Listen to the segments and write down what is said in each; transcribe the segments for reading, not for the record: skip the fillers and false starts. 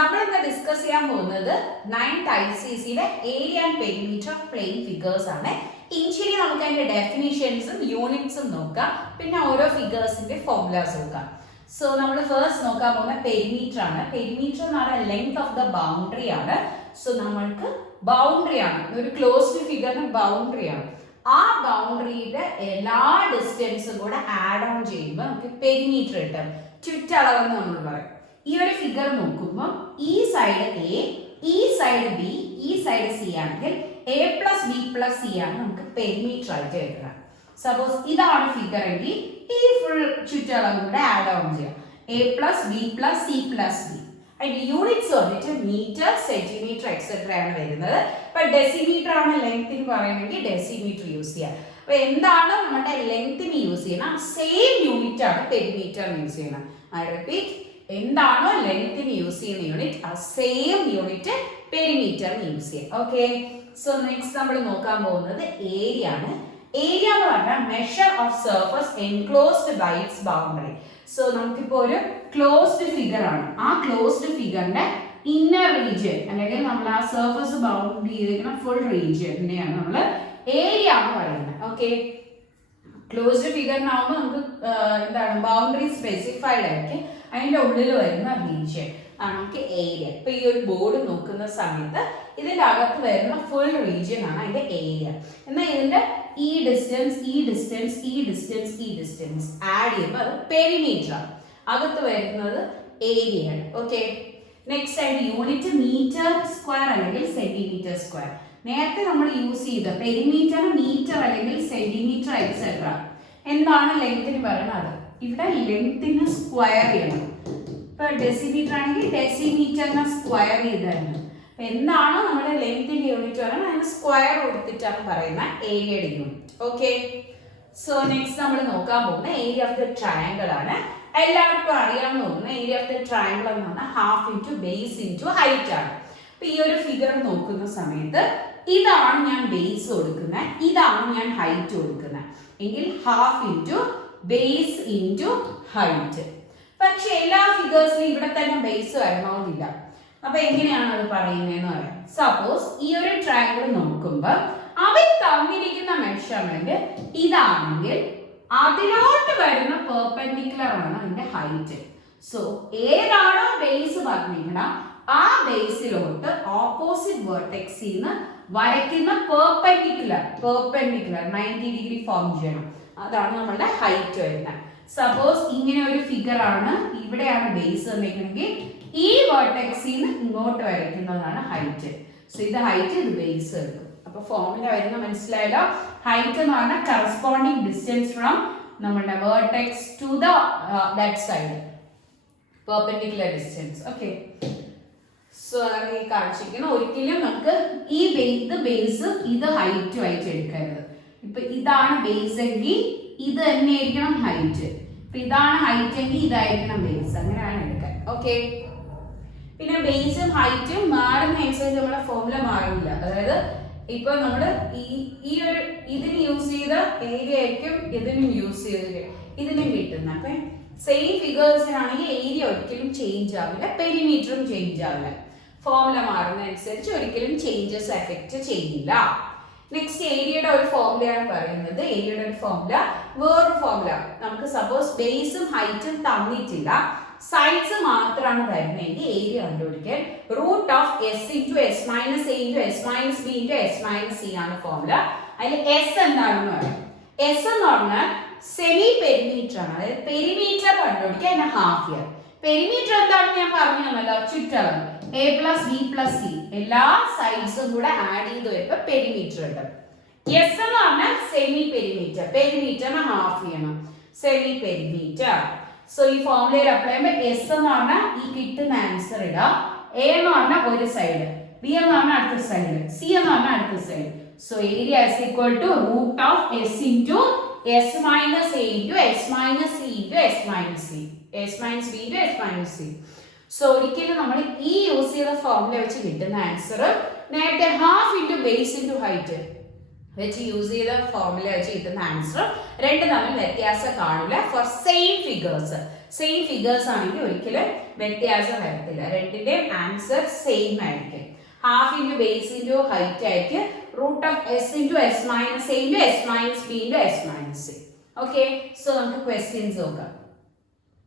നമ്മൾ ഇന്ന് ഡിസ്കസ് ചെയ്യാൻ പോകുന്നത് 9th ICSE area and perimeter of plane figures ആണ്. ഇനിഷ്യലി നമുക്ക് അതിന്റെ ഡെഫിനിഷൻസും യൂണിറ്റ്സും നോക്കാം, പിന്നെ ഓരോ ഫിഗേഴ്സിന്റെ ഫോർമുലാസ് നോക്കാം. സോ നമ്മൾ ഫസ്റ്റ് നോക്കാൻ പോകുന്ന പെരിമീറ്റർ ആണ്. പെരിമീറ്റർ എന്ന് പറഞ്ഞാൽ ലെങ്ത് ഓഫ് ദ ബൗണ്ടറി ആണ്. സോ നമ്മൾക്ക് ബൗണ്ടറി ആണ്, ഒരു ക്ലോസ്ഡ് ഫിഗറിന് ബൗണ്ടറി ആണ്. ആ ബൗണ്ടറിയുടെ എല്ലാ ഡിസ്റ്റൻസും കൂടെ ആഡ് ഓൺ ചെയ്യുമ്പോൾ നമുക്ക് പെരിമീറ്റർ കിട്ടും. ചുറ്റളവെന്ന് നമ്മൾ പറയും. ഈ ഒരു ഫിഗർ നോക്കുമ്പോൾ ഈ സൈഡ് എ, ഈ സൈഡ് ബി, ഈ സൈഡ് സി ആണെങ്കിൽ A plus B plus C ആണ് നമുക്ക് പെരിമീറ്റർ ആയിട്ട് എടുക്കണം. സപ്പോസ് ഇതാണ് ഫിഗർ എങ്കിൽ ഈ ഫുൾ ചുറ്റളവും കൂടെ ആഡ് ഓൺ ചെയ്യാം. A plus B plus C plus D. അതിന്റെ യൂണിറ്റ്സ് വന്നിട്ട് മീറ്റർ, സെന്റിമീറ്റർ എക്സെട്ര ആണ് വരുന്നത്. ഇപ്പൊ ഡെസിമീറ്റർ ആണ് ലെങ്ത്തിന് പറയുമെങ്കിൽ ഡെസിമീറ്റർ യൂസ് ചെയ്യാം. അപ്പൊ എന്താണ് നമ്മുടെ ലെങ്ത്തിന് യൂസ് ചെയ്യണം, സെയിം യൂണിറ്റ് ആണ് പെരിമീറ്ററിന് യൂസ് ചെയ്യണം. ഐ റിപ്പീറ്റ്, എന്താണോ ലെങ്ത്തിന് യൂസ് ചെയ്യുന്ന യൂണിറ്റ് ആ സെയിം യൂണിറ്റ് പെരിമീറ്ററിന് യൂസ് ചെയ്യാം. ഓക്കെ, സോ നെക്സ്റ്റ് നമ്മൾ നോക്കാൻ പോകുന്നത് ഏരിയ ആണ്. ഏരിയ എന്ന് പറഞ്ഞാൽ measure of surface enclosed by its boundary. So നമുക്കിപ്പോ ഒരു ക്ലോസ്ഡ് ഫിഗർ ആണ്. ആ ക്ലോസ്ഡ് ഫിഗറിന്റെ ഇന്നർ റീജിയൻ അല്ലെങ്കിൽ നമ്മൾ ആ സർഫസ് ബൗണ്ട് ചെയ്തിരിക്കുന്ന ഫുൾ റീജിയനെയാണ് നമ്മൾ ഏരിയ എന്ന് പറയുന്നത്. ഓക്കെ, ക്ലോസ്ഡ് ഫിഗറിനാവുമ്പോൾ നമുക്ക് എന്താണ് ബൗണ്ടറി സ്പെസിഫൈഡ് ആയിരിക്കും. അതിന്റെ ഉള്ളിൽ വരുന്ന റീജിയൻ ആണ് നമുക്ക് ഏരിയ. ഇപ്പൊ ഈ ഒരു ബോർഡ് നോക്കുന്ന സമയത്ത് ഇതിന്റെ അകത്ത് വരുന്ന ഫുൾ റീജിയൻ ആണ് അതിന്റെ ഏരിയ. എന്നാൽ ഇതിന്റെ ഈ ഡിസ്റ്റൻസ്, ഈ ഡിസ്റ്റൻസ്, ഈ ഡിസ്റ്റൻസ്, ഈ ഡിസ്റ്റൻസ് ആഡ് ചെയ്യുമ്പോൾ അത് പെരിമീറ്റർ ആണ്. അകത്ത് വരുന്നത് ഏരിയ ആണ്. ഓക്കെ, നെക്സ്റ്റ് ആയിട്ട് യൂണിറ്റ് മീറ്റർ സ്ക്വയർ അല്ലെങ്കിൽ സെന്റിമീറ്റർ സ്ക്വയർ. നേരത്തെ നമ്മൾ യൂസ് ചെയ്ത പെരിമീറ്റർ മീറ്റർ അല്ലെങ്കിൽ സെന്റിമീറ്റർ എക്സെട്ര. എന്താണ് ലെങ്ത്തിന് പറയുന്നത്? ഇവിടെ ലെങ്ത്തിന് സ്ക്വയർ ചെയ്യണം. ഇപ്പൊ ഡെസിമീറ്റർ ആണെങ്കിൽ ഡെസിമീറ്ററിനെ സ്ക്വയർ ചെയ്താണ്. എന്താണ് നമ്മുടെ ലെങ്ത്തിന്റെ യൂണിറ്റ് പറയുന്നത്, അതിന് സ്ക്വയർ കൊടുത്തിട്ടാണ് പറയുന്ന ഏരിയയുടെ യൂണിറ്റ്. ഓക്കെ, സോ നെക്സ്റ്റ് നമ്മൾ നോക്കാൻ പോകുന്ന ഏരിയ ഓഫ് ദ ട്രയാങ്കിൾ ആണ്. എല്ലാവർക്കും അറിയാമെന്ന് തോന്നുന്നു ഏരിയ ഓഫ് ദ ട്രയാങ്കിൾ എന്ന് പറഞ്ഞാൽ half into base into height ആണ്. അപ്പൊ ഈ ഒരു ഫിഗർ നോക്കുന്ന സമയത്ത് ഇതാണ് ഞാൻ ബേസ് കൊടുക്കുന്നത്, ഇതാണ് ഞാൻ ഹൈറ്റ് കൊടുക്കുന്നത് എങ്കിൽ half into base into height. പക്ഷെ എല്ലാ ഫിഗേഴ്സിലും ഇവിടെ തന്നെ ബേസ് വരണമെന്നില്ല. അപ്പൊ എങ്ങനെയാണ് അത് പറയുന്നതെന്ന് പറയാം. സപ്പോസ് ഈ ഒരു ട്രയാങ്കിൾ നോക്കുമ്പോൾ അവർ തന്നിരിക്കുന്ന മെഷർമെന്റ് ഇതാണെങ്കിൽ അതിലോട്ട് വരുന്ന പെർപെൻഡിക്കുലർ ആണ് അതിന്റെ ഹൈറ്റ്. സോ ഏതാണോ ബേസ് പറഞ്ഞിരിക്കണം ആ ബേസിലോട്ട് ഓപ്പോസിറ്റ് വെർട്ടെക്സിന്ന് വരയ്ക്കുന്ന പെർപെൻഡിക്കുലർ 90 ഡിഗ്രി ഫോം ചെയ്യണം. അതാണ് നമ്മളുടെ ഹൈറ്റ് വരുന്നത്. സപ്പോസ് ഇങ്ങനെ ഒരു ഫിഗർ ആണ്, ഇവിടെയാണ് ബേസ് വന്നിരിക്കണമെങ്കിൽ ഈ വെർട്ടെക്സിന്ന് ഇങ്ങോട്ട് വരയ്ക്കുന്നതാണ് ഹൈറ്റ്. സോ ഇത് ഹൈറ്റ്, ഇത് ബേസ് എടുക്കും. അപ്പൊ ഫോർമുല വരുന്ന മനസ്സിലായല്ലോ. ഹൈറ്റ് എന്ന് പറഞ്ഞാൽ കറസ്പോണ്ടിങ് ഡിസ്റ്റൻസ് ഫ്രം നമ്മുടെ vertex to that side, perpendicular distance. Okay, so അതാണ് ഈ കാണിച്ചിരിക്കുന്നത്. ഒരിക്കലും നമുക്ക് ഈ ഇത് ബേസ് ഇത് ഹൈറ്റും ആയിട്ട് എടുക്കരുത്. ഇപ്പൊ ഇതാണ് ബേസ് എങ്കിൽ ഇത് തന്നെ ആയിരിക്കണം ഹൈറ്റ്. ഇപ്പൊ ഇതാണ് ഹൈറ്റ് എങ്കിൽ ഇതായിരിക്കണം ബേസ്. അങ്ങനെയാണ് എടുക്കാൻ. ഓക്കെ, പിന്നെ ബേസും ഹൈറ്റും മാറുന്നതനുസരിച്ച് നമ്മുടെ ഫോർമുല മാറില്ല. അതായത് ഇപ്പൊ നമ്മള് ഈ ഒരു ഇതിന് യൂസ് ചെയ്ത ഏരിയ ആയിരിക്കും ഇതിനും യൂസ് ചെയ്ത് ഇതിനും കിട്ടുന്നത്. അപ്പൊ സെയിം ഫിഗേഴ്സിനാണെങ്കിൽ ഏരിയ ഒരിക്കലും ചേഞ്ച് ആവില്ല, പെരിമീറ്ററും ചേഞ്ച് ആവില്ല. ഫോർമുല മാറുന്നതനുസരിച്ച് ഒരിക്കലും ചേഞ്ചസ് എഫക്റ്റ് ചെയ്യില്ല. നെക്സ്റ്റ് ഏരിയയുടെ ഒരു ഫോർമുലയാണ് പറയുന്നത്. ഏരിയയുടെ ഒരു ഫോർമുല, വേറൊരു ഫോർമുല. നമുക്ക് സപ്പോസ് ബേസും ഹൈറ്റും തന്നിട്ടില്ല, സൈഡ്സ് മാത്രമാണ് തരുന്നതെങ്കിൽ ഏരിയ കണ്ടുപിടിക്കാൻ root of S into S minus A into S minus B into S minus C ആണ് ഫോർമുല. അതിൽ എസ് എന്താണെന്ന് പറയാം. എസ് എന്ന് പറഞ്ഞാൽ സെമി പെരിമീറ്റർ ആണ്. അതായത് പെരിമീറ്റർ കണ്ടുപിടിക്കാൻ അതിന്റെ ഹാഫ് ഇയർ. പെരിമീറ്റർ എന്താണെന്ന് ഞാൻ പറഞ്ഞു തന്നല്ലോ, ചുറ്റളവ്. A plus B plus C എല്ലാ സൈഡ്സും കൂടെ ആഡ് ചെയ്ത് വരുമ്പോ പെരിമീറ്റർ കിട്ടും. എസ് എന്ന് പറഞ്ഞാൽ സെമി പെരിമീറ്റർ, പെരിമീറ്ററിന് ഹാഫ് ചെയ്യണം, സെമി പെരിമീറ്റർ. സോ ഈ ഫോർമുലയിൽ അപ്ലൈ ചെയ്യുമ്പോൾ എസ് എന്ന് പറഞ്ഞാൽ ഈ കിട്ടുന്ന ആൻസർ ഇടാം. എ എന്ന് പറഞ്ഞാൽ ഒരു സൈഡ്, ബി എന്ന് പറഞ്ഞാൽ അടുത്ത സൈഡ്, സി എന്ന് പറഞ്ഞാൽ അടുത്ത side. So area is equal to root of S into S minus A into S minus C into S minus C, S minus B into S minus C. So ഒരിക്കലും നമ്മൾ ഈ use ചെയ്ത formula വെച്ച് കിട്ടുന്ന answer നേരത്തെ half into base into height വെച്ച് use ചെയ്ത formula വെച്ച് കിട്ടുന്ന ആൻസർ രണ്ട് തമ്മിൽ വ്യത്യാസം കാണില്ല for same figures. Same figures ആണെങ്കിൽ ഒരിക്കലും വ്യത്യാസം വരത്തില്ല. രണ്ടിന്റെയും ആൻസർ സെയിം ആയിരിക്കും. Half into base into height ആയിരിക്കും root of S into S minus A into S minus B into S minus A. Okay, so നമുക്ക് ക്വസ്റ്റ്യൻസ് നോക്കാം.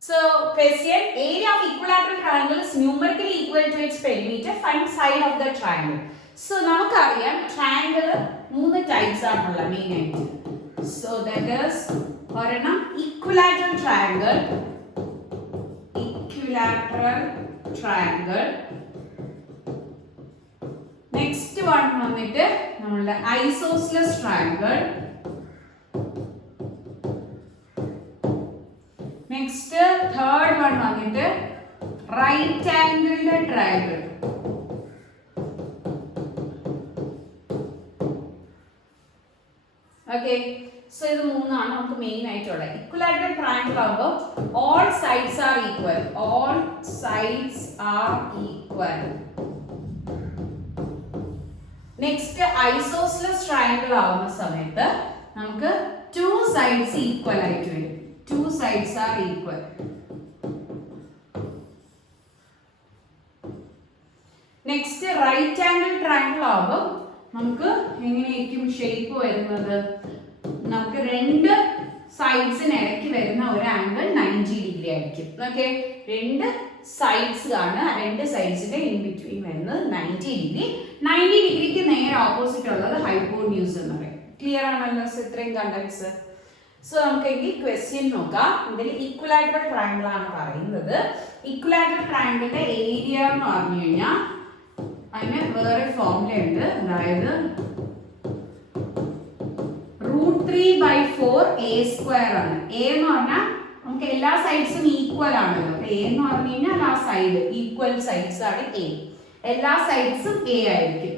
So question, area of equilateral triangle is numerically equal to its perimeter. Find side of the triangle. So നമുക്കറിയാം triangle മൂന്ന് types ആണുള്ള main ആയിട്ട്. So that is ഒരെണ്ണം equilateral triangle, next one വന്നിട്ട് നമ്മളുടെ isosceles triangle. Next, third one വന്നിട്ട് right angled triangle. Okay, so ഇത് മൂന്നാണ് നമുക്ക് മെയിൻ ആയിട്ടുള്ള. Equilateral triangle ആകുമ്പോൾ all sides are equal. All sides are equal. Next, isosceles triangle ആവുന്ന സമയത്ത് നമുക്ക് two sides equal ആയിട്ട് വരും. Two sides are equal. Next, right angle triangle ആവുമ്പോൾ നമുക്ക് എങ്ങനെയായിരിക്കും ഷേപ്പ് വരുന്നത്? നമുക്ക് രണ്ട് സൈഡ്സിന് ഇടയ്ക്ക് വരുന്ന ഒരു ആംഗിൾ 90 ഡിഗ്രി ആയിരിക്കും. ഓക്കെ, രണ്ട് സൈഡ്സ് ആണ്, രണ്ട് സൈഡ്സിന്റെ ഇൻ ബിറ്റ്വീൻ വരുന്നത് 90 ഡിഗ്രി. 90 ഡിഗ്രിക്ക് നേരെ ഓപ്പോസിറ്റ് ഉള്ളത് ഹൈപ്പോട്ന്യൂസ് എന്ന് പറയും. ക്ലിയർ ആണല്ലോ ഇത്രയും കണ്ടക്ട്സ്? സോ നമുക്ക് ഈ ക്വസ്റ്റ്യൻ നോക്കാം. ഇതിൽ ഈക്വലാറ്ററൽ ട്രയാങ്കിൾ ആണ് പറയുന്നത്. ഈക്വലാറ്ററൽ ട്രയാങ്കിളിന്റെ ഏരിയ എന്ന് പറഞ്ഞു കഴിഞ്ഞാൽ അതിന് വേറെ ഫോർമുല ഉണ്ട്. അതായത് √3/4 a² ആണ്. എ എന്ന് പറഞ്ഞാൽ നമുക്ക് എല്ലാ സൈഡ്സും ഈക്വൽ ആണല്ലോ. എ എന്ന് പറഞ്ഞു കഴിഞ്ഞാൽ ആ സൈഡ് ഈക്വൽ സൈഡ്സ് ആണ് എ. എല്ലാ സൈഡ്സും എ ആയിരിക്കും.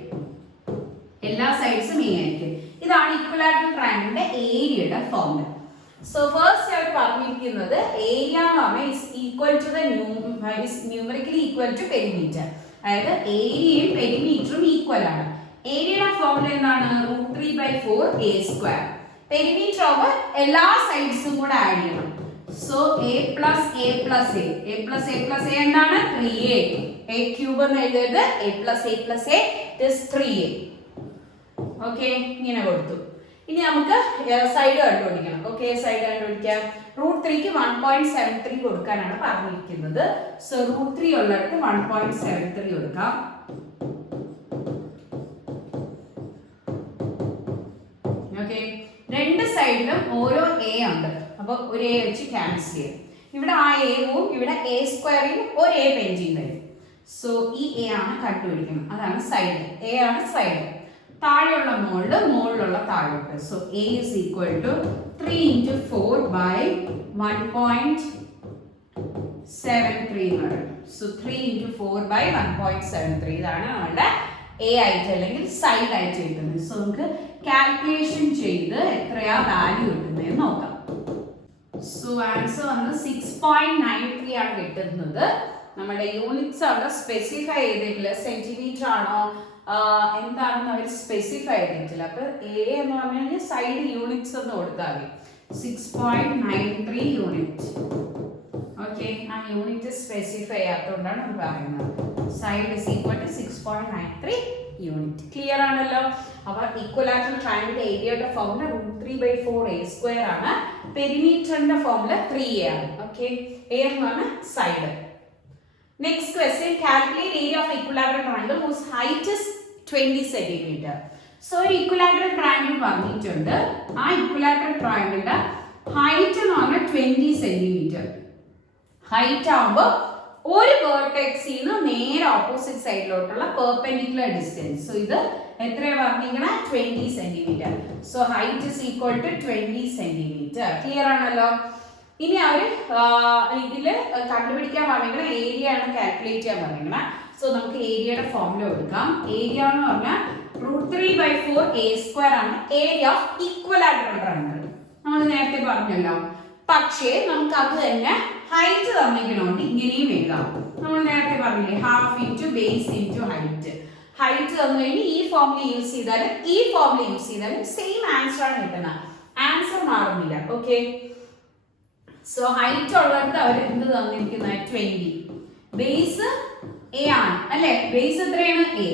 ഇതാണ് ഈക്വലാറ്ററൽ ട്രയാങ്കിളിന്റെ ഏരിയയുടെ ഫോർമുല. സോ ഫസ്റ്റ് അവർ പറഞ്ഞിരിക്കുന്നത് ഏരിയ എന്ന് പറഞ്ഞാൽ is equal to the numerically equal to perimeter. അതായത് ഏരിയയും പെരിമീറ്ററും ഈക്വൽ ആണ്. ഏരിയയുടെ ഫോർമുല എന്താണ്? √3/4 a². പെരിമീറ്റർ ആവുമ്പോൾ എല്ലാ സൈഡ്സും കൂടെ ആഡ് ചെയ്യണം. So a plus a plus a എന്താണ്? 3a. a³ എന്ന് എഴുതരുത്. a plus a is 3a. Okay, ഇങ്ങനെ കൊടുത്തു. ഇനി നമുക്ക് സൈഡ് കണ്ടുപിടിക്കണം. ഓക്കെ, സൈഡ് കണ്ടുപിടിക്കാം. √3ക്ക് 1.73 കൊടുക്കാനാണ് പറഞ്ഞിരിക്കുന്നത്. സോ √3 ഉള്ളിടത്ത് 1.73 കൊടുക്കാം. ഓക്കെ, രണ്ട് സൈഡിലും ഓരോ എ ഉണ്ട്. അപ്പൊ ഒരു എ വെച്ച് ക്യാൻസൽ ചെയ്യും. ഇവിടെ ആ എവും ഇവിടെ a² ഒരു എ പെൻഡിങ് വരും. സോ ഈ എ ആണ് കണ്ടുപിടിക്കണം. അതാണ് സൈഡ്. എ ആണ് സൈഡ്. താഴെയുള്ള മുകളിലുള്ള താഴോട്ട്. So a is equal to 3 into 4 by 1.73 എന്ന് പറയും. സോ 3 into 4 by 1.73 ഇതാണ് നമ്മളുടെ എ ആയിട്ട് അല്ലെങ്കിൽ സൈഡ് ആയിട്ട് കിട്ടുന്നത്. സോ നമുക്ക് കാൽക്കുലേഷൻ ചെയ്ത് എത്രയാ വാല്യൂ കിട്ടുന്നതെന്ന് നോക്കാം. സോ ആൻസർ വന്ന് 6.93 ആണ് കിട്ടുന്നത്. നമ്മുടെ യൂണിറ്റ്സ് അവിടെ സ്പെസിഫൈ ചെയ്തിട്ടില്ല. സെന്റിമീറ്റർ ആണോ എന്താണെന്ന് അവർ സ്പെസിഫൈ ചെയ്തിട്ടില്ല. അപ്പൊ എ എന്ന് പറഞ്ഞു കഴിഞ്ഞാൽ സൈഡ് യൂണിറ്റ്സ് എന്ന് കൊടുത്താൽ മതി. 6.93 യൂണിറ്റ്. ഓക്കെ, ആ യൂണിറ്റ് സ്പെസിഫൈ ചെയ്യാത്തതുകൊണ്ടാണ് നമ്മൾ പറയുന്നത്. Side is equal to 6.93 unit. Clear ആണല്ലോ? അപ്പൊ ഈക്വലാറ്ററൽ ട്രയാങ്കിൾ ഏരിയയുടെ ഫോർമുല √3/4 a² ആണ്. പെരിമീറ്ററിന്റെ ഫോർമുല 3a ആണ്. ഓക്കെ, എ എന്ന് പറഞ്ഞാൽ side. Next question, calculate area of equilateral triangle whose height is 20 cm. So ഒരു equilateral triangle പറഞ്ഞിട്ടുണ്ട്. ആ equilateral triangleന്റെ height എന്ന് പറഞ്ഞാൽ 20 cm. ഹൈറ്റ് ആവുമ്പോൾ ഒരു വേർട്ടെക്സിൽ നിന്ന് നേരെ ഓപ്പോസിറ്റ് സൈഡിലോട്ടുള്ള പെർപെൻഡിക്കുലർ ഡിസ്റ്റൻസ്. സോ ഇത് എത്രയാണ് പറഞ്ഞിരിക്കണേ? 20 cm. So height is equal to 20 cm. Clear ആണല്ലോ? ഇനി അവര് ഇതില് കണ്ടുപിടിക്കാൻ പറഞ്ഞിരിക്കണ ഏരിയ ആണ് കാൽക്കുലേറ്റ് ചെയ്യാൻ പറഞ്ഞിരിക്കണ. സോ നമുക്ക് ഏരിയയുടെ ഫോർമുല കൊടുക്കാം. ഏരിയ എന്ന് പറഞ്ഞാൽ √3/4 a² ആണ് ഏരിയ ഓഫ് ഈക്വലാറ്ററൽ ട്രയാങ്കിൾ. നമ്മൾ നേരത്തെ പറഞ്ഞല്ലോ. പക്ഷേ നമുക്ക് അത് തന്നെ ഹൈറ്റ് തന്നിരിക്കണോണ്ട് ഇങ്ങനെയും എഴുതാം. നമ്മൾ നേരത്തെ പറഞ്ഞില്ലേ, half into base into height. Height തന്നു കഴിഞ്ഞാൽ ഈ ഫോർമുല യൂസ് ചെയ്താലും ഈ ഫോർമുല യൂസ് ചെയ്താലും സെയിം ആൻസർ ആണ് കിട്ടുന്നത്. ആൻസർ മാറുന്നില്ല. ഓക്കെ, സോ ഹൈറ്റ് ഉള്ളവർക്ക് അവർ എന്ത് തന്നിരിക്കുന്നത് 20. ബേസ് എ ആണ് അല്ലെ, ബേസ് എത്രയാണ് എ,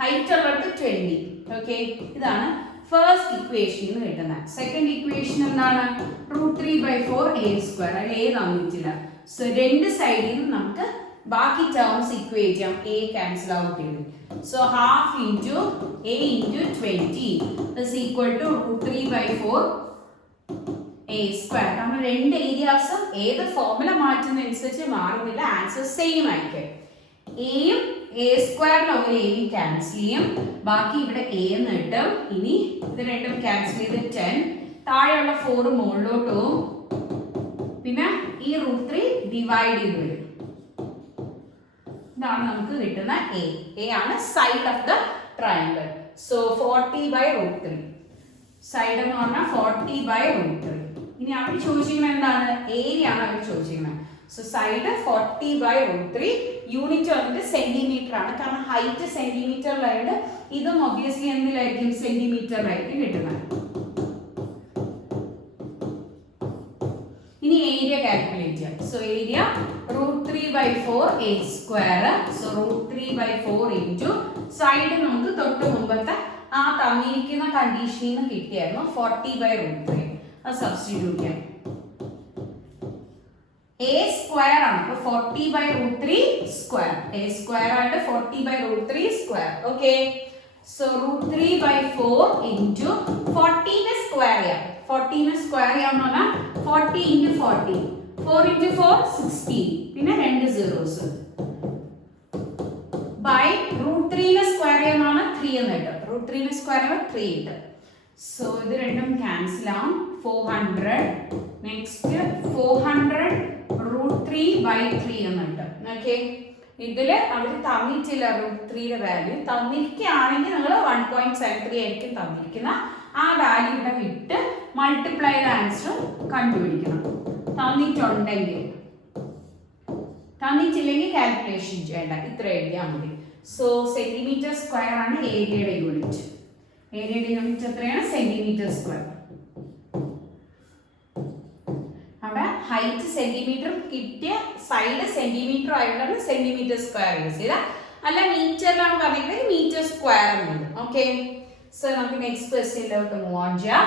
ഹൈറ്റ് ഉള്ളവർക്ക് 20. ഓക്കെ, ഇതാണ് ഫസ്റ്റ് ഇക്വേഷൻ കിട്ടുന്നത്. സെക്കൻഡ് ഇക്വേഷൻ എന്താണ്? √3/4a². അതിൽ എ തന്നിട്ടില്ല. സോ രണ്ട് സൈഡിൽ നിന്ന് നമുക്ക് ബാക്കി ടേംസ് ഇക്വേറ്റ് ചെയ്യാം. എ ക്യാൻസൽ ഔട്ട് ചെയ്ത്. So half into A into 20 is equal to √3/4a². നമ്മൾ രണ്ട് ഏരിയാസും ഏത് ഫോർമുല മാറ്റുന്നതനുസരിച്ച് മാറുന്നില്ല, ആൻസർ സെയിം ആയിരിക്കും. എയും a² ഒരു എയും ക്യാൻസൽ ചെയ്യും, ബാക്കി ഇവിടെ എ എന്ന് കിട്ടും. ഇനി ഇത് രണ്ടും ക്യാൻസൽ ചെയ്ത് 10, താഴെയുള്ള 4 മുകളിലോട്ട് പോകും. പിന്നെ ഈ √3 ഡിവൈഡ് ചെയ്ത് വരും. ഇതാണ് നമുക്ക് കിട്ടുന്ന എ. എ ആണ് side of the triangle. So 40/√3 side എന്ന് പറഞ്ഞാൽ 40/√3. ഇനി അവർ ചോദിച്ചിരിക്കുന്നത് എന്താണ്? ഏരിയ ആണ് അവർ ചോദിച്ചിരിക്കുന്നത്. So side 40/√3. യൂണിറ്റ് വന്നിട്ട് സെന്റിമീറ്റർ ആണ്, കാരണം ഹൈറ്റ് സെന്റിമീറ്ററിലായിട്ട് ഇതും ഒബ്വിയസ്ലി എന്തിലായിരിക്കും? സെന്റിമീറ്ററിലായിരിക്കും കിട്ടുന്നത്. ഇനി ഏരിയ കാൽക്കുലേറ്റ് ചെയ്യാം. So area √3/4a². So √3/4 into side നമുക്ക് തൊട്ട് മുമ്പത്തെ ആ തന്നിരിക്കുന്ന കണ്ടീഷനിൽ നിന്ന് കിട്ടിയായിരുന്നു 40/√3. അത് സബ്സ്റ്റിറ്റ്യൂട്ട് ചെയ്യാം. a² ആണ്, അപ്പോൾ 40/√3². a² ആയിട്ട് 40/√3². ഓക്കെ, സോ √3/4 ഇൻറ്റു 40 സ്ക്വയർ ചെയ്യാം. 40 സ്ക്വയർ ചെയ്യാന്ന് പറഞ്ഞാൽ 40 ഇൻറ്റു 40, 4 ഇൻറ്റു 4 16, പിന്നെ 2 zeros ബൈ √3 സ്ക്വയർ ചെയ്യാന്നാണ് 3 എന്ന് കിട്ടും. √3 സ്ക്വയർ ചെയ്യുമ്പോൾ 3 കിട്ടും. സോ ഇത് രണ്ടും ക്യാൻസൽ ആവും. 400 നെക്സ്റ്റ് 400 √3/3 എന്ന് കിട്ടും. ഓക്കെ, ഇതിൽ അവർ തന്നിട്ടില്ല √3യുടെ വാല്യൂ. തന്നിരിക്കുകയാണെങ്കിൽ നിങ്ങൾ 1.73 ആയിരിക്കും തന്നിരിക്കുന്ന ആ വാല്യൂ ഇവിടെ വിട്ട് മൾട്ടിപ്ലൈ ചെയ്ത ആൻസർ കണ്ടുപിടിക്കണം. തന്നിട്ടുണ്ടെങ്കിൽ, തന്നിട്ടില്ലെങ്കിൽ കാൽക്കുലേഷൻ ചെയ്യേണ്ട, ഇത്ര എഴുതിയാൽ മതി. സോ സെന്റിമീറ്റർ സ്ക്വയർ ആണ് ഏരിയയുടെ യൂണിറ്റ്. ഏരിയയുടെ യൂണിറ്റ് എത്രയാണ്? Centimetre square. അവിടെ ഹൈറ്റ് സെന്റിമീറ്റർ കിട്ടിയ സൈഡ് സെന്റിമീറ്റർ ആയതുകൊണ്ട് സെന്റിമീറ്റർ സ്ക്വയർ യൂസ് ചെയ്ത, അല്ല മീറ്ററിലാണ് പറഞ്ഞിട്ടുണ്ടെങ്കിൽ മീറ്റർ സ്ക്വയർ എന്നുണ്ട്. ഓക്കെ, സോ നമുക്ക് നെക്സ്റ്റ് ക്വസ്റ്റ്യനിലോട്ട് മൂവ് ഓൺ ചെയ്യാം.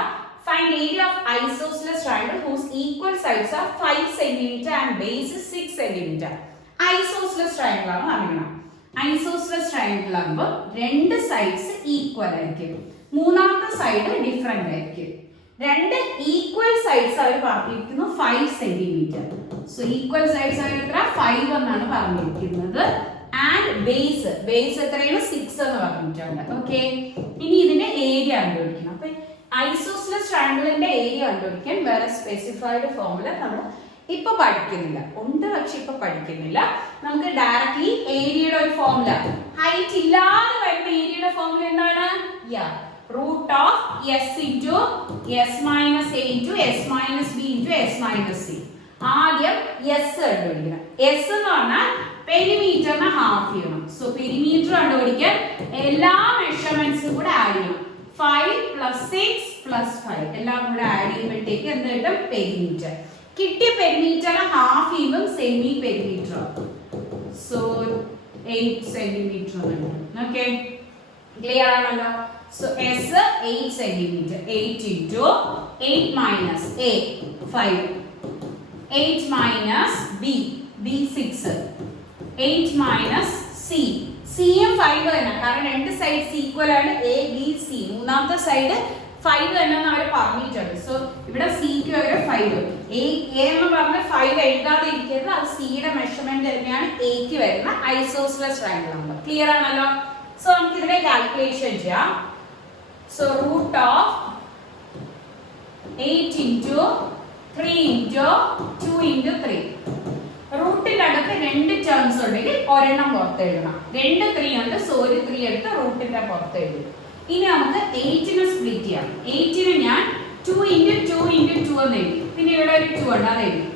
Find area of isosceles triangle whose equal sides are 5 cm and base 6 cm. Isosceles triangle ആണ് പറയുന്നത്. ഐസോസെലസ് ട്രയാങ്കിൾ ആകുമ്പോൾ രണ്ട് സൈഡ്സ് ഈക്വൽ ആയിരിക്കും, മൂന്നാമത്തെ സൈഡ് ഡിഫറെന്റ് ആയിരിക്കും. രണ്ട് ഈക്വൽ സൈഡ്സ് അവർ പറഞ്ഞിരിക്കുന്നു 5 cm. സോ ഈക്വൽ സൈഡ്സ് അവർ എത്ര? 5 എന്നാണ് പറഞ്ഞിരിക്കുന്നത്. ആൻഡ് ബേസ് എത്രയാണ്? 6 എന്ന് പറഞ്ഞിട്ടുണ്ട്. ഓക്കെ, ഇനി ഇതിന്റെ ഏരിയ കണ്ടുപിടിക്കണം. അപ്പൊ ഐസോസെലസ് ട്രയാങ്കിളിന്റെ ഏരിയ കണ്ടുപിടിക്കാൻ വേറെ സ്പെസിഫൈഡ് ഫോർമുല നമ്മൾ ഇപ്പൊ പഠിക്കുന്നില്ല, ഉണ്ട് പക്ഷെ ഇപ്പൊ പഠിക്കുന്നില്ല. നമുക്ക് ഡയറക്ട്ലി ഏരിയയുടെ ഒരു ഫോർമുല, ഹൈറ്റ് ഇല്ലാതെ വരുന്ന ഏരിയയുടെ ഫോർമുല എന്താണ്? Root of S into S minus A into S minus B into S minus C. ആദ്യം എസ് കണ്ടുപിടിക്കണം. എസ് എന്ന് പറഞ്ഞാൽ പെരിമീറ്ററിനെ ഹാഫ് ചെയ്യണം. സോ പെരിമീറ്റർ കണ്ടുപിടിക്കാൻ എല്ലാ മെഷർമെന്റ്സും കൂടെ ആഡ് ചെയ്യണം. 5 + 6 + 5 എല്ലാം കൂടെ ആഡ് ചെയ്യുമ്പോഴത്തേക്ക് എന്ത് കിട്ടും? പെരിമീറ്റർ. കിട്ടിയ പെരിമീറ്ററിനെ ഹാഫ് ചെയ്യുമ്പോൾ സെമി പെരിമീറ്റർ ആവും. So 8 cm. ഓക്കെ, ക്ലിയർ ആണല്ലോ? So S 8 cm. 8 into 8 minus A 5, 8 minus B 6, 8 minus C. സിയും 5 തന്നെ, കാരണം രണ്ട് സൈഡ്സ് ഈക്വൽ ആണ്. എ ബി സി, മൂന്നാമത്തെ സൈഡ് 5 തന്നെ അവർ പറഞ്ഞിട്ടുണ്ട്. സോ ഇവിടെ സിക്ക് ഒരു 5, എ എന്ന് പറഞ്ഞ 5 എഴുതാതെ ഇരിക്കരുത്, അത് സിയുടെ മെഷർമെന്റ് തന്നെയാണ് എക്ക് വരുന്ന ഐസോസെലസ് ട്രയാങ്കിൾ ആണ്. ക്ലിയർ ആണല്ലോ? സോ നമുക്ക് ഇതിനെ കാൽക്കുലേഷൻ ചെയ്യാം. So root of 8 into 3 into 2 into 3. റൂട്ടിന്റെ അകത്ത് രണ്ട് ടേംസ് ഉണ്ടെങ്കിൽ ഒരെണ്ണം പുറത്ത് എഴുതണം. 2 3 ഉണ്ട്, സോ ഒരു 3 എടുത്ത് റൂട്ടിന്റെ പുറത്ത് എഴുതും. ഇനി നമുക്ക് 8നെ സ്പ്ലിറ്റ് ചെയ്യാം. 8നെ ഞാൻ 2 ഇൻറ്റു 2 ഇൻറ്റു 2 എന്ന് എഴുതി. പിന്നെ ഇവിടെ ഒരു 2 ഉണ്ട്, അത് എഴുതി.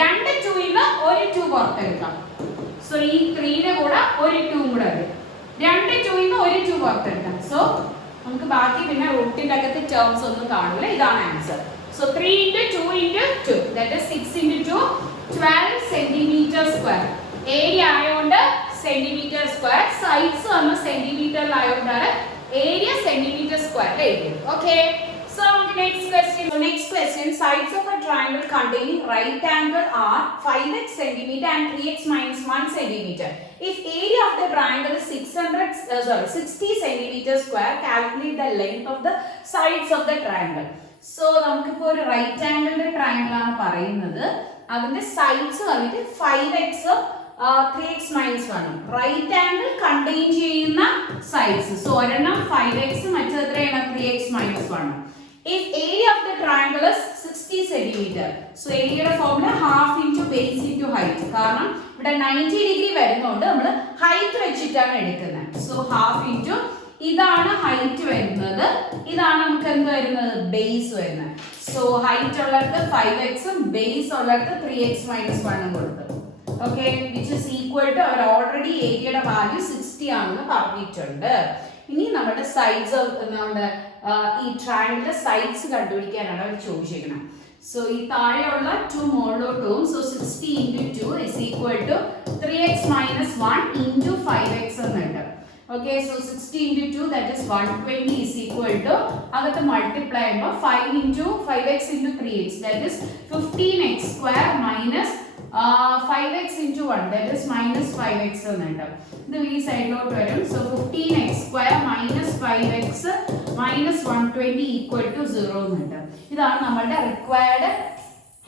രണ്ട് 2ന് ഒരു 2 പുറത്ത് എടുക്കാം. സോ ഈ 3ന്റെ കൂടെ ഒരു 2 കൂടെ വരും. രണ്ട് 2ന് ഒരു 2 പുറത്ത് എടുക്കാം. സോ നമുക്ക് ബാക്കി പിന്നെ റൂട്ടിന്റെ അകത്ത് ടേംസ് ഒന്നും കാണില്ല. ഇതാണ് answer. So 3 into 2 into 2, that is 6 into 2, 12 centimeter square. Area ayonda centimeter square, sides on centimeter ayonda area centimeter square. Okay. So next question. So next question, sides of a triangle containing right angle are 5x centimeter and 3x minus 1 centimeter. If area of the triangle is 60 centimeter square, calculate the length of the sides of the triangle. So നമുക്കിപ്പോൾ ഒരു right ആംഗിളിന്റെ triangle ആണ് പറയുന്നത്. അതിന്റെ sides വന്നിട്ട് 5x 3x minus 1. Right angle contain ചെയ്യുന്ന sides. So ഒരെണ്ണം 5x, മറ്റേത് എത്രയാണ് 3x minus 1. If area of the triangle is 60 centimeter, so area formula half into base into height. കാരണം ഇവിടെ 90 ഡിഗ്രി വരുന്നോണ്ട് നമ്മൾ ഹൈറ്റ് വെച്ചിട്ടാണ് എടുക്കുന്നത്. സോ half into, ഇതാണ് ഹൈറ്റ് വരുന്നത്, ഇതാണ് നമുക്ക് എന്ത് വരുന്നത് ബേസ് വരുന്നത്. സോ ഹൈറ്റ് ഉള്ളിടത്ത് 5x ഉം ബേസ് ഉള്ളിടത്ത് 3x minus 1 ഉം കൊടുത്തു. Okay, which is equal to അവർ ഓൾറെഡി ഏരിയയുടെ വാല്യൂ 60 ആണെന്ന് പറഞ്ഞിട്ടുണ്ട്. ഇനി നമ്മുടെ സൈഡ്സ്, നമ്മുടെ ഈ ട്രയാങ്കിളിന്റെ സൈഡ്സ് കണ്ടുപിടിക്കാനാണ് അവർ ചോദിച്ചിരിക്കുന്നത്. സോ ഈ താഴെയുള്ള 2 മുകളിലോട്ടും, so 60 into 2 is equal to 3x minus 1 into 5x എന്നുണ്ട്. Okay, so 60 into 2, that is 120 is equal to, അകത്ത് മൾട്ടിപ്ലൈ ചെയ്യുമ്പോൾ 5 into 5x into 3x, that is 15x square minus 5x into 1, that is minus 5x എന്നുണ്ട്. ഇത് ഈ സൈഡിലോട്ട് വരും. So 15x square minus 5x minus 120 equal to 0 എന്നുണ്ട്. ഇതാണ് നമ്മുടെ റിക്വയർഡ്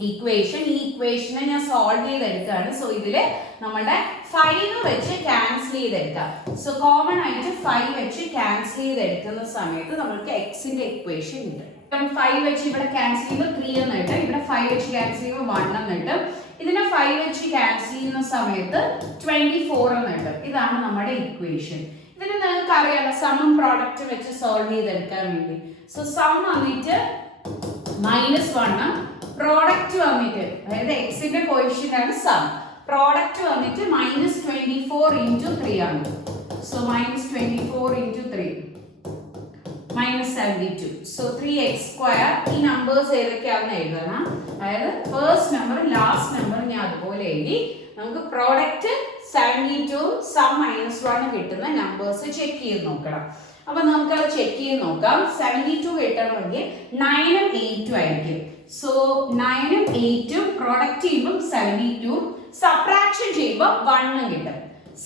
ഇക്വേഷൻ. ഈ ഇക്വേഷനെ ഞാൻ സോൾവ് ചെയ്തെടുക്കുകയാണ്. സോ ഇതില് നമ്മുടെ 5 വെച്ച് ക്യാൻസൽ ചെയ്തെടുക്കാം. സോ കോമൺ ആയിട്ട് 5 വെച്ച് ക്യാൻസൽ ചെയ്തെടുക്കുന്ന സമയത്ത് നമുക്ക് എക്സിന്റെ ഇക്വേഷൻ കിട്ടും. 5 വെച്ച് ഇവിടെ ക്യാൻസൽ ചെയ്യുമ്പോൾ 3 എന്ന് കിട്ടും, ഇവിടെ 5 വെച്ച് ക്യാൻസൽ ചെയ്യുമ്പോൾ 1 എന്ന് കിട്ടും. ഇതിനെ 5 വെച്ച് ക്യാൻസൽ ചെയ്യുന്ന സമയത്ത് 24 എന്ന് കിട്ടും. ഇതാണ് നമ്മുടെ ഇക്വേഷൻ. ഇതിന് നിങ്ങൾക്ക് അറിയാലോ സമം പ്രോഡക്റ്റ് വെച്ച് സോൾവ് ചെയ്തെടുക്കാൻ വേണ്ടി. സോ സം വന്നിട്ട് -1, പ്രോഡക്റ്റ് വന്നിട്ട്, അതായത് എക്സിന്റെ കോഎഫിഷ്യന്റ് ആണ് സം, പ്രോഡക്റ്റ് വന്നിട്ട് -24 into 3 ആണ്. So -24 into 3 -72. So 3x square. ഈ നമ്പേഴ്സ് ഏതൊക്കെയാണെന്ന് എഴുതണം. അതായത് ഫസ്റ്റ് നമ്പർ ലാസ്റ്റ് നമ്പർ ഞാൻ അതുപോലെ എഴുതി. നമുക്ക് പ്രോഡക്റ്റ് 72 സം -1 കിട്ടുന്ന നമ്പേഴ്സ് ചെക്ക് ചെയ്ത് നോക്കണം. അപ്പൊ നമുക്കത് ചെക്ക് ചെയ്ത് നോക്കാം. 72 കിട്ടണമെങ്കിൽ 9 ഉം 8 ഉം ആയിരിക്കും. സോ 9 ഉം 8 ഉം പ്രൊഡക്റ്റ് ചെയ്യുമ്പോൾ 72, സബ്ട്രാക്ഷൻ ചെയ്യുമ്പോൾ 1 കിട്ടും.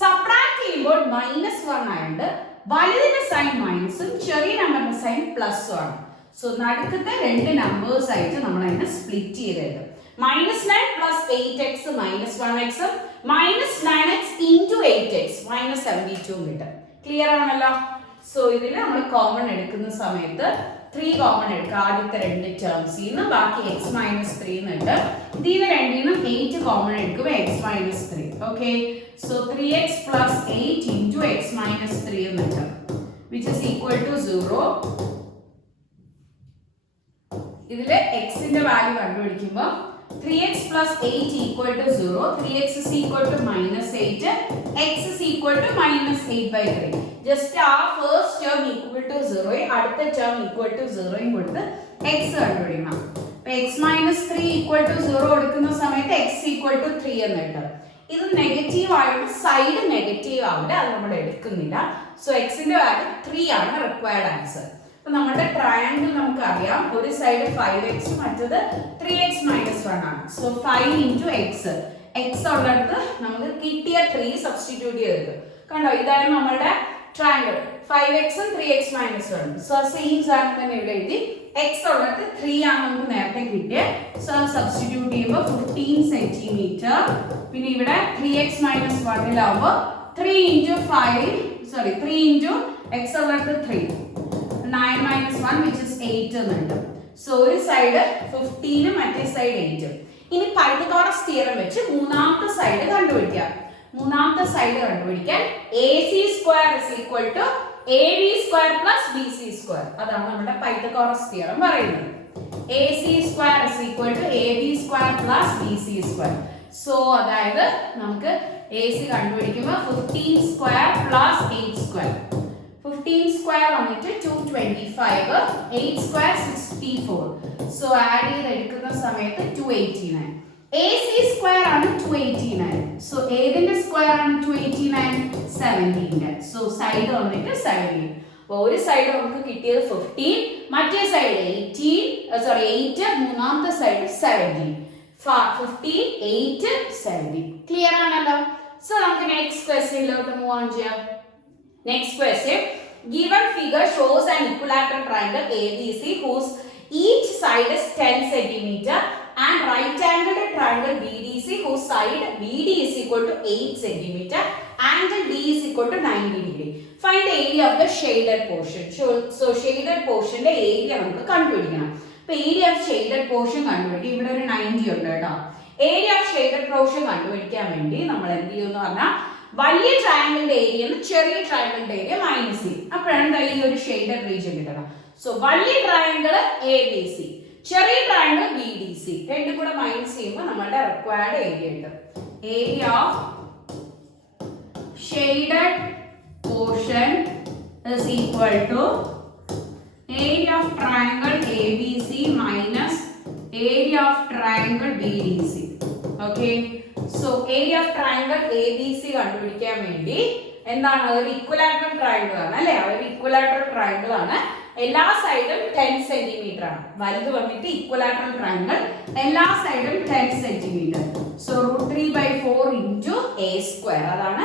സബ്ട്രാക്ട് ചെയ്യുമ്പോൾ -1 ആയതുകൊണ്ട് വലുതിന്റെ സൈൻ മൈനസും ചെറിയ നമ്പറിന്റെ സൈൻ പ്ലസും ആണ്. സോ നടുക്കത്തെ രണ്ട് നമ്പേഴ്സ് ആയിട്ട് നമ്മൾ അതിനെ സ്പ്ലിറ്റ് ചെയ്തെടുക്കും. -9 plus 8x -1x -9x into 8x -72 കിട്ടും. ക്ലിയർ ആണല്ലോ. സോ ഇതിൽ നമ്മൾ കോമൺ എടുക്കുന്ന സമയത്ത് 3 കോമൺ എടുക്കുക. ആദ്യത്തെ രണ്ട് ടേംസിൽ നിന്ന് ബാക്കി x -3 എന്നുണ്ട്. ഇതിൽ രണ്ടിനും 8 കോമൺ എടുക്കുമ്പോൾ x -3. Okay, so 3x plus 8 into x -3 എന്നുണ്ട്, which is equal to 0. ഇതിൽ xന്റെ value കണ്ടുപിടിക്കുമ്പോൾ 3x plus 8 equal to 0. 3x is equal to -8. X is equal to -8/3. Just our first term equal to 0, അടുത്ത term equal to 0 കൊടുത്ത് x കണ്ടുപിടിക്കണം. അപ്പോൾ x -3 equal to 0 കൊടുക്കുന്ന സമയത്ത് x equal to 3 എന്ന് കിട്ടും. ഇത് നെഗറ്റീവ് ആയിട്ട് സൈഡ് നെഗറ്റീവ് ആവില്ല, അത് നമ്മൾ എടുക്കുന്നില്ല. സോ എക്സിന്റെ വാല്യൂ 3 ആണ് റിക്വയർഡ് ആൻസർ. അപ്പൊ നമ്മുടെ ട്രയാങ്കിൾ നമുക്ക് അറിയാം, ഒരു സൈഡ് 5x മറ്റേത് 3x -1 ആണ്. സോ 5 into x, x ഉള്ളിടത്ത് നമുക്ക് കിട്ടിയ 3 സബ്സ്റ്റിറ്റ്യൂട്ട് ചെയ്തെടുക്കും. കണ്ടോ, ഇതായിരുന്നു നമ്മുടെ ട്രയാങ്കിൾ. 5x ഉം 3x -1. സോ സെയിം സാധനം തന്നെ ഇവിടെ എഴുതി. x ഉള്ളിടത്ത് 3 ആണ് നമുക്ക് നേരത്തെ കിട്ടിയത്. സോ സബ്സ്റ്റിറ്റ്യൂട്ട് ചെയ്യുമ്പോൾ 15 സെന്റിമീറ്റർ. പിന്നെ ഇവിടെ 3x -1 3 into 5, sorry 3 into x ഉള്ളിടത്ത് 3, 9 -1 which is 8 എന്നുണ്ട്. സോ ഒരു സൈഡ് 15 മറ്റേ സൈഡ് 8. ഇനി പൈതഗോറസ് തിയറം വെച്ച് മൂന്നാമത്തെ സൈഡ് കണ്ടുപിടിക്കാം. മൂന്നാമത്തെ സൈഡ് കണ്ടുപിടിക്കാൻ AC square is equal to AB square plus BC square. അതാണ് നമ്മുടെ പൈതഗോറസ് തിയറം പറയുന്നത്. AC square is equal to AB square plus BC square. So അതായത് നമുക്ക് AC കണ്ടുപിടിക്കുമ്പോൾ 15 square plus 8 square. 15 square വന്നിട്ട് 225, 8 square 64. സോ ആഡ് ചെയ്തെടുക്കുന്ന സമയത്ത് 289. AC square ആണ് 289. So ഏതിന്റെ സ്ക്വയർ ആണ് 289? 17ന്റെ. സോ സൈഡ് വന്നിട്ട് 17. അപ്പോൾ ഒരു സൈഡ് നമുക്ക് കിട്ടിയത് 15, മറ്റേ സൈഡ് 8, മൂന്നാമത്തെ സൈഡ് 17. 15, 8, 17. ക്ലിയർ ആണല്ലോ? സോ നമുക്ക് നെക്സ്റ്റ് ക്വസ്റ്റ്യനിലോട്ട് മൂവ് ഓൺ ചെയ്യാം. Next question, given figure shows an equilateral triangle ABC whose each side is 10 cm and right angled triangle BDC whose side BD is equal to 8 cm, angle D is equal to 90 degree. Find the area of the shaded portion. So shaded portion ന്റെ area നമുക്ക് കണ്ടുപിടിക്കണം. അപ്പോൾ area of shaded portion കണ്ടുപിടിക്കും. ഇവിടെ ഒരു 90 ഉണ്ട് കേട്ടോ. Area of shaded portion കണ്ടുപിടിക്കാൻ വേണ്ടി നമ്മൾ എന്ത് ചെയ്യുമെന്ന് പറഞ്ഞാൽ വലിയ ട്രയാങ്കിളിന്റെ ഏരിയ ചെറിയ ട്രയാങ്കിളിന്റെ ഏരിയ മൈനസ് ചെയ്യും. അപ്പോഴാണ് ഈ ഒരു ഷെയ്ഡഡ് റീജിയൻ കിട്ടുക. സോ വലിയ ട്രയാങ്കിൾ ABC, ചെറിയ ട്രയാങ്കിൾ BDC, രണ്ടും കൂടെ മൈനസ് ചെയ്യുമ്പോൾ നമ്മളുടെ റിക്വയർഡ് ഏരിയ കിട്ടും. Area of shaded portion is equal to area of triangle ABC minus area of triangle BDC. Okay, so area of triangle ABC കണ്ടുപിടിക്കാൻ വേണ്ടി എന്താണ്, ഒരു ഇക്വലാറ്ററൽ ട്രയാങ്കിൾ ആണ് അല്ലേ? ഒരു ഇക്വലാറ്ററൽ ട്രയാങ്കിൾ ആണ്. എല്ലാ സൈഡും 10 സെന്റിമീറ്റർ ആണ്. വലുത് വന്നിട്ട് ഇക്വലാറ്ററൽ ട്രയാങ്കിൾ, എല്ലാ സൈഡും 10 centimetre. So √3/4 into a square. അതാണ്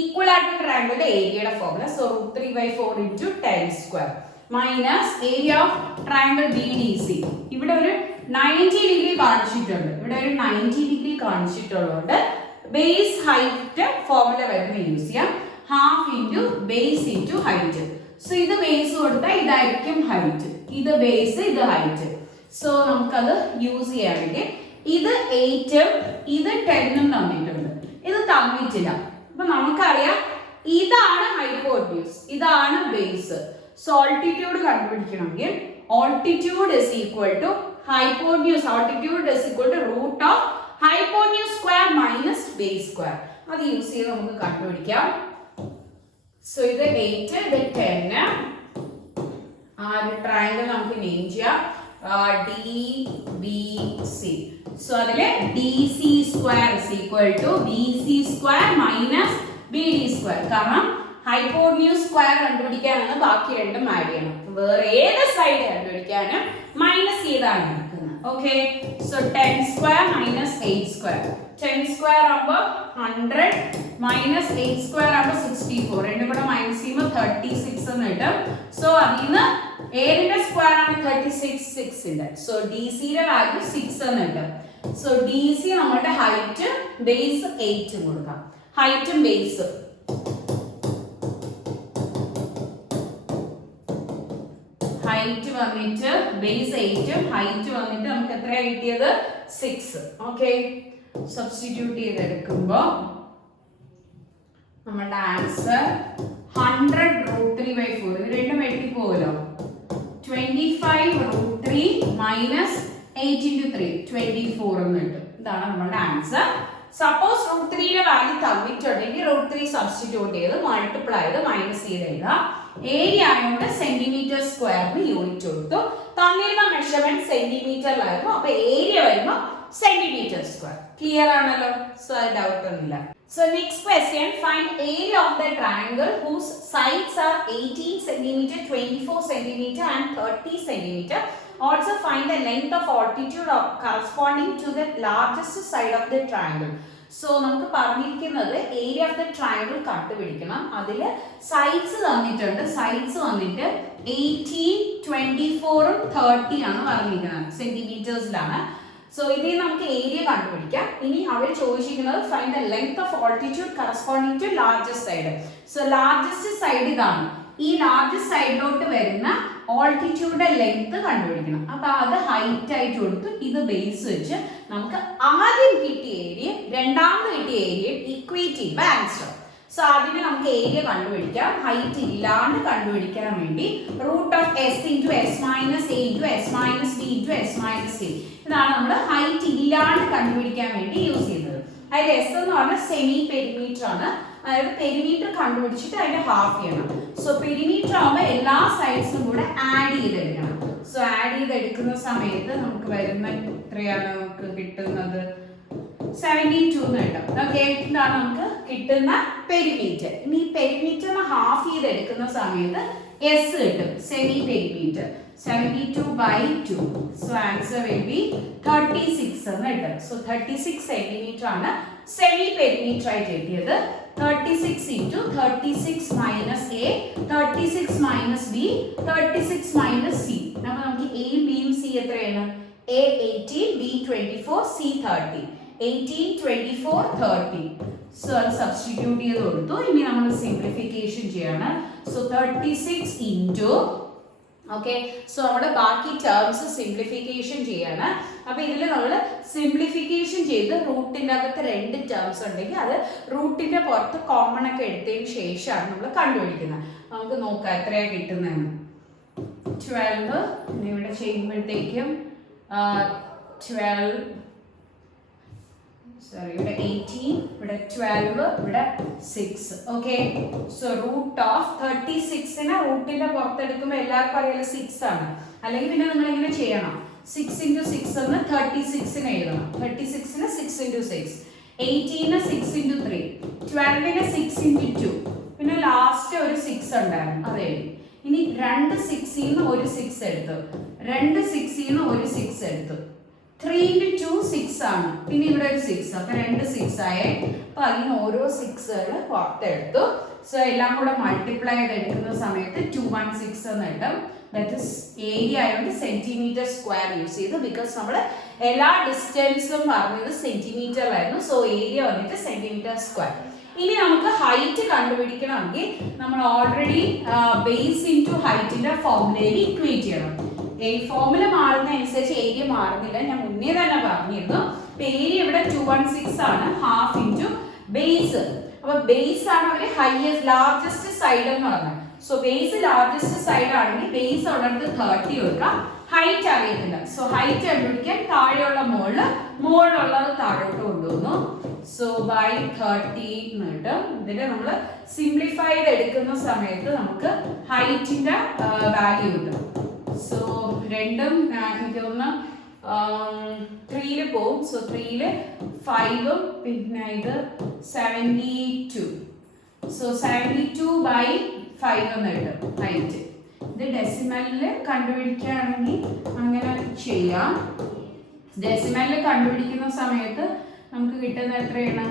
ഇക്വലാറ്ററൽ ട്രയാങ്കിളിന്റെ ഏരിയയുടെ formula. So √3/4 into 10 square minus area of triangle BDC. ഇവിടെ ഒരു 90 ഡിഗ്രി കാണിച്ചിട്ടുണ്ട്. ഇവിടെ ഒരു 90 ഡിഗ്രി കാണിച്ചിട്ടുള്ളതുകൊണ്ട് ബേസ് ഹൈറ്റ് ഫോർമുല വരുന്ന യൂസ് ചെയ്യാം. Half into base into height. So ഇത് ബേസ് കൊടുത്താൽ ഇതായിരിക്കും ഹൈറ്റ്, ഇത് ബേസ്, ഇത് ഹൈറ്റ്. സോ നമുക്കത് യൂസ് ചെയ്യാമെങ്കിൽ ഇത് 8ഉം ഇത് 10ഉം തന്നിട്ടുണ്ട്, ഇത് തന്നിട്ടില്ല. അപ്പൊ നമുക്കറിയാം ഇതാണ് ഹൈപ്പോട്യൂസ്, ഇതാണ് ബേസ്. സോ ഓൾട്ടിറ്റ്യൂഡ് കണ്ടുപിടിക്കണമെങ്കിൽ altitude is equal to hypotenuse. Altitude is equal to root of hypotenuse square minus base square. അത് യൂസ് ചെയ്ത് നമുക്ക് കണ്ടുപിടിക്കാം. സോ ഇത് 8, ഇത് 10. ആ ഒരു ട്രയാങ്കിൾ നമുക്ക് നെയിം ചെയ്യാം DBC. സോ അതിലെ DC square is equal to BC square minus BD square. കാരണം ഹൈപ്പോട്യൂസ് സ്ക്വയർ കണ്ടുപിടിക്കാനാണ് ബാക്കി രണ്ടും ആഡ് ചെയ്യണം. വേറെ ഏത് സൈഡ് കണ്ടുപിടിക്കാനും മൈനസ് ചെയ്താണ് നടക്കുന്നത്. Okay, so 10 square minus 8 square. 10 square ആകുമ്പോൾ 100 മൈനസ് 8 സ്ക്വയർ ആകുമ്പോൾ 64. രണ്ടും കൂടെ മൈനസ് ചെയ്യുമ്പോൾ 36 എന്ന് കിട്ടും. സോ അതിൽ നിന്ന് ഏതിന്റെ സ്ക്വയർ ആണ് 36? 6ന്റെ. സോ DCയുടെ വാല്യൂ 6 എന്ന് കിട്ടും. സോ DC നമ്മുടെ ഹൈറ്റ്, ബേസ് 8 കൊടുക്കാം. ഹൈറ്റും ബേസ് ഹൈറ്റ് വന്നിട്ട് ബേസ് 8ഉം ഹൈറ്റ് വന്നിട്ട് നമുക്ക് എത്രയാ കിട്ടിയത്? 6. ഓക്കെ, സബ്സ്റ്റിറ്റ്യൂട്ട് ചെയ്തെടുക്കുമ്പോൾ നമ്മുടെ ആൻസർ 100 √3/4. ഇത് രണ്ടും വെട്ടിപ്പോവല്ലോ. 25 √3 മൈനസ് 8 into 3 24 എന്ന് കിട്ടും. ഇതാണ് നമ്മുടെ ആൻസർ. സപ്പോസ് √3യുടെ വാല്യൂ തന്നിട്ടുണ്ടെങ്കിൽ √3 സബ്സ്റ്റിറ്റ്യൂട്ട് ചെയ്ത് മൾട്ടിപ്ലൈ ചെയ്ത് മൈനസ് ചെയ്ത് എഴുതാം. ഏരിയ ആയതുകൊണ്ട് സെന്റിമീറ്റർ സ്ക്വയറിന് യൂണിറ്റ് കൊടുത്തു. തന്നിരുന്ന മെഷർമെന്റ് സെന്റിമീറ്ററിലായിരുന്നു, അപ്പൊ ഏരിയ വരുമ്പോൾ സെന്റിമീറ്റർ സ്ക്വയർ. ക്ലിയർ ആണല്ലോ? സോ ഡൗട്ട് ഒന്നുമില്ല. So next question, find area of the triangle whose sides are 18 cm, 24 cm and 30 cm. Also find the length of altitude corresponding to the largest side of the triangle. So നമുക്ക് പറഞ്ഞിരിക്കുന്നത് area of the triangle കണ്ടുപിടിക്കണം. അതിൽ sides തന്നിട്ടുണ്ട്. Sides വന്നിട്ട് 18, 24ഉം 30 ആണ് പറഞ്ഞിരിക്കുന്നത്, സെന്റിമീറ്റേഴ്സിലാണ്. So ഇതിൽ നമുക്ക് ഏരിയ കണ്ടുപിടിക്കാം. ഇനി അവർ ചോദിച്ചിരിക്കുന്നത് find the length of altitude corresponding to largest side. So largest side ഇതാണ്. ഈ ലാർജസ്റ്റ് സൈഡിലോട്ട് വരുന്ന ഓൾട്ടിറ്റ്യൂഡിന്റെ ലെങ്ത് കണ്ടുപിടിക്കണം. അപ്പൊ അത് ഹൈറ്റ് ആയിട്ട് കൊടുത്തു, ഇത് ബേസ് വെച്ച് നമുക്ക് ആദ്യം കിട്ടിയ ഏരിയ രണ്ടാമത് കിട്ടിയ ഏരിയ ഇക്വേറ്റ് ചെയ്യുമ്പോൾ ആൻസർ. സോ ആദ്യമേ നമുക്ക് ഏരിയ കണ്ടുപിടിക്കാം. ഹൈറ്റ് ഇല്ലാണ്ട് കണ്ടുപിടിക്കാൻ വേണ്ടി √S into S minus A into S minus B into S minus C. ഇതാണ് നമ്മൾ ഹൈറ്റ് ഇല്ലാണ്ട് കണ്ടുപിടിക്കാൻ വേണ്ടി യൂസ് ചെയ്യുന്നത്. അതിൽ S എന്ന് പറഞ്ഞാൽ സെമി പെരിമീറ്റർ ആണ്. അതായത് പെരിമീറ്റർ കണ്ടുപിടിച്ചിട്ട് അതിന്റെ ഹാഫ് ചെയ്യണം. സോ പെരിമീറ്റർ ആവുമ്പോൾ എല്ലാ സൈഡ്സും കൂടെ ആഡ് ചെയ്തെടുക്കണം. സോ ആഡ് ചെയ്തെടുക്കുന്ന സമയത്ത് നമുക്ക് വരുന്ന എത്രയാണ് നമുക്ക് കിട്ടുന്നത് 72 എന്ന് കിട്ടും. ഓക്കെ, ഇതാണ് നമുക്ക് കിട്ടുന്ന പെരിമീറ്റർ. ഇനി പെരിമീറ്ററിന് ഹാഫ് ചെയ്തെടുക്കുന്ന സമയത്ത് എസ് കിട്ടും, semi perimeter. 72/2. So answer will be 36 എന്ന് കിട്ടും. സോ 36 സെന്റിമീറ്റർ ആണ് സെമി പെരിമീറ്റർ ആയിട്ട് കിട്ടിയത്. 36 into 36 minus A, 36 minus B, 36 minus C. അപ്പോൾ നമുക്ക് A, B, C എത്രയാണ്? A 18, B 24, C 30. 18, 24, 30. സോ അത് സബ്സ്റ്റിറ്റ്യൂട്ട് ചെയ്ത് കൊടുത്തു. ഇനി നമ്മൾ സിംപ്ലിഫിക്കേഷൻ ചെയ്യണം. സോ 36 into, ഓക്കെ, സോ നമ്മുടെ ബാക്കി ടേംസ് സിംപ്ലിഫിക്കേഷൻ ചെയ്യാണ്. അപ്പൊ ഇതിൽ നമ്മൾ സിംപ്ലിഫിക്കേഷൻ ചെയ്ത് റൂട്ടിൻ്റെ അകത്ത് 2 ടേംസ് ഉണ്ടെങ്കിൽ അത് റൂട്ടിന്റെ പുറത്ത് കോമൺ ഒക്കെ എടുത്തതിന് ശേഷമാണ് നമ്മൾ കണ്ടുപിടിക്കുന്നത്. നമുക്ക് നോക്കാം എത്രയാണ് കിട്ടുന്നതെന്ന്. 12 ഇവിടെ ചെയ്യുമ്പോഴത്തേക്കും 12, സോറി, ഇവിടെ 18, ഇവിടെ 12, ഇവിടെ 6. ഓക്കെ, സോ റൂട്ട് ഓഫ് 36നെ റൂട്ടിന്റെ പുറത്തെടുക്കുമ്പോൾ എല്ലാവർക്കും അറിയാലോ 6 ആണ്. അല്ലെങ്കിൽ പിന്നെ നിങ്ങൾ ഇങ്ങനെ ചെയ്യണം, 6 into 6 എന്ന് 36നെ എഴുതണം. 36ന് 6 into 6, 18ന് 6 into 3, 12ന് 6 into 2, പിന്നെ ലാസ്റ്റ് ഒരു 6 ഉണ്ടായിരുന്നു, അത് എഴുതി. ഇനി 2 6ന്ന് ഒരു 6 എടുത്തു, 2 6ന്ന് ഒരു 6 എടുത്തു. 3 into 2 6 ആണ്, പിന്നെ ഇവിടെ ഒരു 6, അപ്പൊ 2 6 ആയേ. അപ്പൊ അതിന് ഓരോ 6കൾ പുറത്തെടുത്തു. സോ എല്ലാം കൂടെ മൾട്ടിപ്ലൈ ചെയ്ത് എടുക്കുന്ന സമയത്ത് 216 എന്ന് കിട്ടും. ദാറ്റ് ഇസ് ഏരിയ ആയതുകൊണ്ട് സെന്റിമീറ്റർ സ്ക്വയർ യൂസ് ചെയ്തു, ബിക്കോസ് നമ്മൾ എല്ലാ ഡിസ്റ്റൻസും പറഞ്ഞത് സെന്റിമീറ്ററിലായിരുന്നു. സോ ഏരിയ വന്നിട്ട് സെന്റിമീറ്റർ സ്ക്വയർ. ഇനി നമുക്ക് ഹൈറ്റ് കണ്ടുപിടിക്കണമെങ്കിൽ നമ്മൾ ഓൾറെഡി ബേസ് ഇൻറ്റു ഹൈറ്റിന്റെ ഫോർമുലയിൽ ഇക്വേറ്റ് ചെയ്യണം. ഫോർമുല മാറുന്ന അനുസരിച്ച് ഏരിയ മാറുന്നില്ല, ഞാൻ മുന്നേ തന്നെ പറഞ്ഞിരുന്നു. ഏരിയ ഇവിടെ 216 ആണ്, ഹാഫ് ഇൻറ്റു ബേസ്. അപ്പൊ ബേസ് ആണ് അവര് ഹൈയസ്റ്റ് ലാർജസ്റ്റ് സൈഡ് എന്ന് പറഞ്ഞത്. സോ ബേസ് ലാർജസ്റ്റ് സൈഡ് ആണെങ്കിൽ ബേസ് ഉള്ളത് 30 കൊടുക്കാം. ഹൈറ്റ് അറിയത്തില്ല, സോ ഹൈറ്റ് കണ്ടുപിടിക്കാൻ താഴെയുള്ള മുകളിലുള്ളത് താഴോട്ട് കൊണ്ടുവന്നു. സോ ബൈ 30 എന്ന് കിട്ടും. ഇതിൽ നമ്മൾ സിംപ്ലിഫൈ ചെയ്ത് എടുക്കുന്ന സമയത്ത് നമുക്ക് ഹൈറ്റിന്റെ വാല്യൂ കിട്ടും. സോ രണ്ടും എനിക്ക് തോന്നുന്നു 3 പോവും. സോ 3 5, പിന്നെ ഇത് 72. സോ 72/5 എന്ന് കിട്ടും ഹൈറ്റ്. ഇത് ഡെസിമലിൽ കണ്ടുപിടിക്കുകയാണെങ്കിൽ അങ്ങനെ ചെയ്യാം. ഡെസിമലിൽ കണ്ടുപിടിക്കുന്ന സമയത്ത് നമുക്ക് കിട്ടുന്നത് എത്രയാണ്?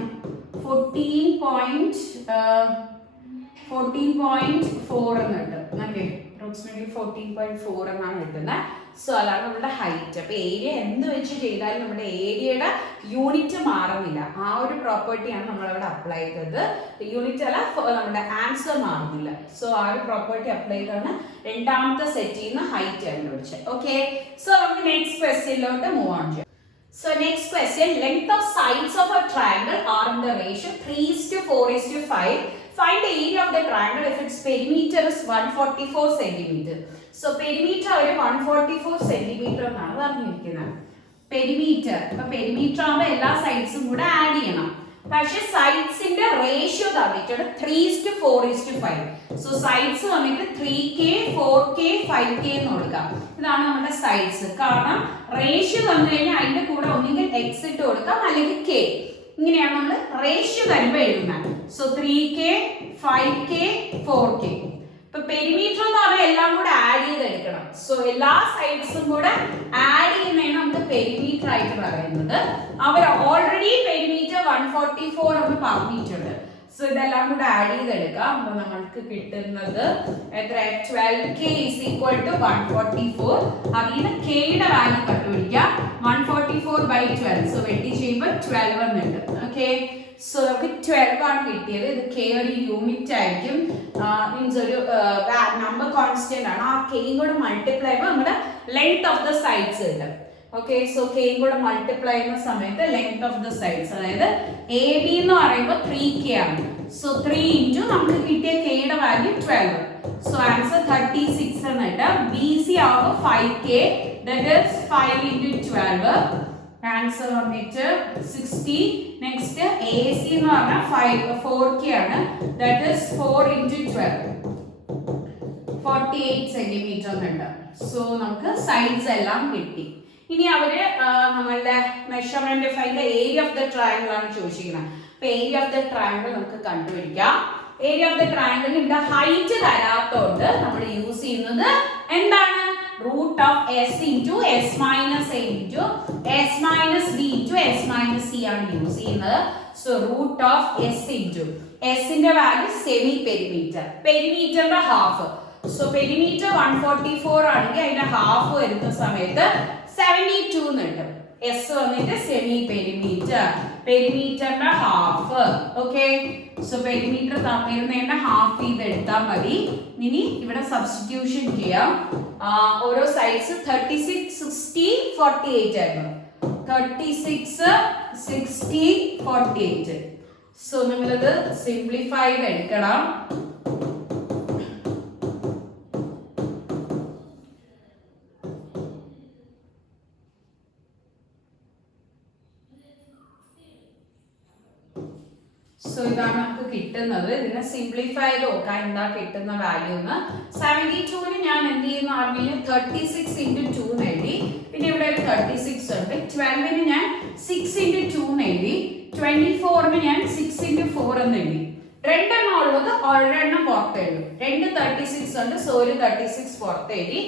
14.4 എന്ന് കിട്ടും. അല്ലേ, അപ്രോക്സിമേറ്റ്ലി 14.4 എന്നാണ് കിട്ടുന്നത്. സോ അതാണ് നമ്മുടെ ഹൈറ്റ്. അപ്പൊ ഏരിയ എന്ത് വെച്ച് ചെയ്താലും നമ്മുടെ ഏരിയയുടെ യൂണിറ്റ് മാറുന്നില്ല. ആ ഒരു പ്രോപ്പർട്ടിയാണ് നമ്മളവിടെ അപ്ലൈ ചെയ്തത്. യൂണിറ്റ് അല്ല, നമ്മുടെ ആൻസർ മാറുന്നില്ല. സോ ആ ഒരു പ്രോപ്പർട്ടി അപ്ലൈ ചെയ്താണ് രണ്ടാമത്തെ സെറ്റിൽ നിന്ന് ഹൈറ്റ് കണ്ടുപിടിച്ചത്. ഓക്കെ, സോ നമുക്ക് നെക്സ്റ്റ് ക്വസ്റ്റ്യനിലോട്ട് മൂവ് ഓൺ ചെയ്യാം. So next question, length of sides of a triangle are in the ratio 3:4:5. Find the area of the triangle if its perimeter is 144 centimeter. So perimeter ഒരു 144 centimeter എന്നാണ് പറഞ്ഞിരിക്കുന്നത്. Perimeter, അപ്പൊ perimeter ആവുമ്പോൾ എല്ലാ സൈഡ്സും കൂടെ add ചെയ്യണം. പക്ഷെ സൈഡ്സിന്റെ റേഷ്യോ തന്നിട്ടുണ്ട് 3:4:5. സോ സൈഡ്സ് വന്നിട്ട് 3K, 4K, 5K എന്ന് കൊടുക്കാം. ഇതാണ് നമ്മുടെ സൈഡ്സ്. കാരണം റേഷ്യോ തന്നു കഴിഞ്ഞാൽ അതിന്റെ കൂടെ ഒന്നെങ്കിൽ X ഇട്ട് കൊടുക്കാം, അല്ലെങ്കിൽ K. ഇങ്ങനെയാണ് നമ്മൾ റേഷ്യോ തരുമ്പോൾ എഴുതുന്നത്. So 3K, 5K, 4K. ഇപ്പൊ പെരിമീറ്റർ എന്ന് പറഞ്ഞാൽ എല്ലാം കൂടെ ആഡ് ചെയ്തെടുക്കണം. സോ എല്ലാ സൈഡ്സും കൂടെ ആഡ് ചെയ്യുന്നതാണ് നമുക്ക് പെരിമീറ്റർ ആയിട്ട് പറയുന്നത്. അവർ ഓൾറെഡി പെരിമീറ്റർ 144 എന്ന് പറഞ്ഞിട്ടുണ്ട്. സോ ഇതെല്ലാം കൂടെ ആഡ് ചെയ്തെടുക്കാം. അപ്പൊ നമ്മൾക്ക് കിട്ടുന്നത് എത്ര? 12K is equal to 144. അതിന് Kയുടെ വാല്യൂ കണ്ടുപിടിക്കാം. 144/12. സോ വെട്ടി ചെയ്യുമ്പോൾ 12 എന്നുണ്ട്. ഓക്കെ, സോ നമുക്ക് 12 ആണ് കിട്ടിയത്. ഇത് K ഒരു യൂണിറ്റ് ആയിരിക്കും, മീൻസ് ഒരു നമ്പർ കോൺസ്റ്റന്റ് ആണ്. ആ Kയും കൂടെ മൾട്ടിപ്ലൈ ചെയ്യുമ്പോൾ നമ്മുടെ ലെങ്ത് ഓഫ് ദ സൈഡ്സ് കിട്ടും. ഓക്കെ, സോ Kയും കൂടെ മൾട്ടിപ്ലൈ ചെയ്യുന്ന സമയത്ത് ലെങ്ത് ഓഫ് ദ സൈഡ്സ്, അതായത് AB എന്ന് പറയുമ്പോൾ 3K ആണ്. സോ 3 ഇൻറ്റു നമുക്ക് കിട്ടിയ Kയുടെ വാല്യൂ 12. സോ ആൻസർ 36 എന്ന് കിട്ടും. BC ആവുമ്പോൾ 5K, that is 5 into 12. Answer വന്നിട്ട് 60. നെക്സ്റ്റ് AC എന്ന് പറഞ്ഞാൽ 4K ആണ്. ദാറ്റ് ഈസ് 4 ഇൻറ്റു 12, 48 സെന്റിമീറ്റർ എന്നുണ്ട്. സോ നമുക്ക് സൈഡ്സ് എല്ലാം കിട്ടി. ഇനി അവര് നമ്മളുടെ measurement find area of the triangle ആണ് ചോദിച്ചിരിക്കുന്നത്. അപ്പൊ ഏരിയ ഓഫ് ദ ട്രയാങ്കിൾ നമുക്ക് കണ്ടുപിടിക്കാം. ഏരിയ ഓഫ് ദ ട്രയാങ്കിളിന് ഇവിടെ ഹൈറ്റ് തരാത്തോണ്ട് നമ്മൾ യൂസ് ചെയ്യുന്നത് എന്താണ്? Root of S into S minus A into S minus B into S minus C ആണ് യൂസ് ചെയ്യുന്നത്. So root of S into എസിന്റെ വാല്യൂ സെമി പെരിമീറ്റർ, പെരിമീറ്ററിന്റെ ഹാഫ്. സോ പെരിമീറ്റർ 144 ആണെങ്കിൽ അതിന്റെ ഹാഫ് വരുന്ന സമയത്ത് 72 എന്ന് കിട്ടും. എസ് വന്നിട്ട് സെമി പെരിമീറ്റർ, പെരിമീറ്ററിന്റെ ഹാഫ്. ഓക്കെ, സോ പെരിമീറ്റർ തന്നിരുന്നതിന്റെ ഹാഫ് ചെയ്ത് എടുത്താൽ മതി. ഇനി ഇവിടെ സബ്സ്റ്റിറ്റ്യൂഷൻ ചെയ്യാം. ഓരോ സൈഡ്സ് 36, 60, 48 ആയിരുന്നു. 36, 60, 48. സോ നിങ്ങളിത് സിംപ്ലിഫൈഡ് എടുക്കണം. സോ ഇതാണ് നമുക്ക് കിട്ടുന്നത്. ഇതിനെ സിംപ്ലിഫൈ ചെയ്ത് നോക്കാം എന്താ കിട്ടുന്ന വാല്യൂ എന്ന്. 72ന് ഞാൻ എന്ത് ചെയ്യുന്ന അറിഞ്ഞു 36 ഇൻറ്റു 2 എന്ന് എഴുതി. പിന്നെ ഇവിടെ ഒരു 36 ഉണ്ട്. 12ന് ഞാൻ 6 ഇൻറ്റു 2 എന്ന് എഴുതി. 24ന് ഞാൻ 6 ഇൻറ്റു 4 എന്ന് എഴുതി. രണ്ടെണ്ണം ഉള്ളത് ഒരെണ്ണം പുറത്ത് എഴുതും. 2 36 ഉണ്ട്, സോ ഒരു 36 പുറത്ത് എഴുതി.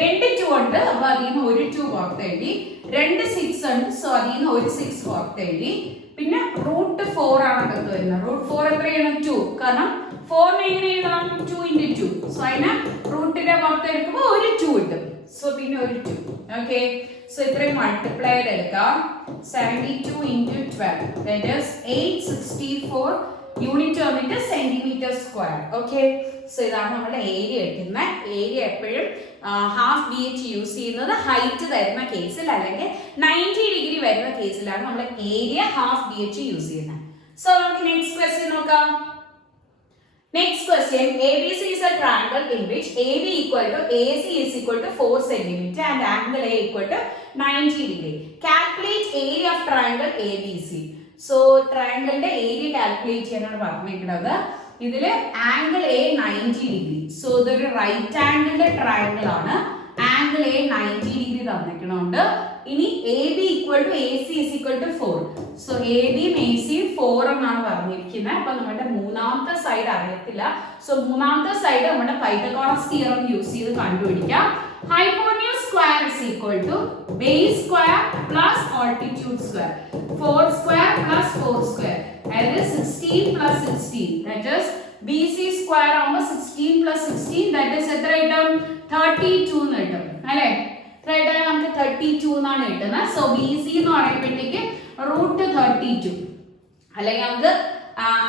2 2 ഉണ്ട്, അപ്പൊ അതിൽ നിന്ന് ഒരു 2 പുറത്ത് എഴുതി. 2 6 ഉണ്ട്, സോ അതിൽ നിന്ന് ഒരു 6 പുറത്ത് എഴുതി. പിന്നെ റൂട്ട് 4 ആണ് അകത്ത് വരുന്നത്. റൂട്ട് 4 എത്രയാണ്? 2. കാരണം 4 എങ്ങനെ എഴുതണം? 2 ഇൻറ്റു 2. സോ അതിനെ റൂട്ടിന്റെ പുറത്ത് എടുക്കുമ്പോൾ ഒരു 2 കിട്ടും. സോ പിന്നെ ഒരു 2. ഓക്കെ, സോ ഇത്രയും മൾട്ടിപ്ലൈഡ് എടുക്കാം. 72 ഇൻറ്റു 12 ദാറ്റ് ഈസ് 864. യൂണിറ്റ് വന്നിട്ട് സെന്റിമീറ്റർ സ്ക്വയർ. ഓക്കെ, സോ ഇതാണ് നമ്മുടെ ഏരിയ എടുക്കുന്നത്. ഏരിയ എപ്പോഴും ഹാഫ് ബി എച്ച് യൂസ് ചെയ്യുന്നത് ഹൈറ്റ് തരുന്ന കേസിൽ അല്ലെങ്കിൽ 90 ഡിഗ്രി വരുന്ന കേസിലാണ് നമ്മൾ area half B H use ചെയ്യുന്നത്. സോ നമുക്ക് നെക്സ്റ്റ് ക്വസ്റ്റ്യൻ നോക്കാം. Next question, ABC is a triangle in which AB equal to AC is equal to 4 cm and angle A equal to 90 degree. Calculate area of triangle ABC. So triangle ന്റെ area calculate ചെയ്യാനാണ് പറഞ്ഞിരിക്കുന്നത്. ഇതില് angle A 90 degree. So ഇതൊരു right ആംഗിളിന്റെ triangle ആണ്. Angle A 90 degree തന്നിരിക്കുന്നുണ്ട്. ഇനി AB equal to AC is equal to 4. So AB യും AC യും 4 എന്നാണ് പറഞ്ഞിരിക്കുന്നത്. അപ്പൊ നമ്മുടെ മൂന്നാമത്തെ സൈഡ് അറിയത്തില്ല. സോ മൂന്നാമത്തെ സൈഡ് നമ്മുടെ പൈതഗോറസ് തിയറം യൂസ് ചെയ്ത് കണ്ടുപിടിക്കാം. Hypotenuse square is equal to base square plus altitude square. 4 square plus 4 square. That is 16 plus 16. That is BC square ആവുമ്പോൾ 16 plus 16 that is എത്ര കിട്ടും? 32 എന്ന് കിട്ടും അല്ലേ? എത്രയായിട്ടാണ് നമുക്ക് 32 എന്നാണ് കിട്ടുന്നത്. സോ BC എന്ന് പറയുമ്പോഴത്തേക്ക് റൂട്ട് 32 അല്ലെങ്കിൽ നമുക്ക്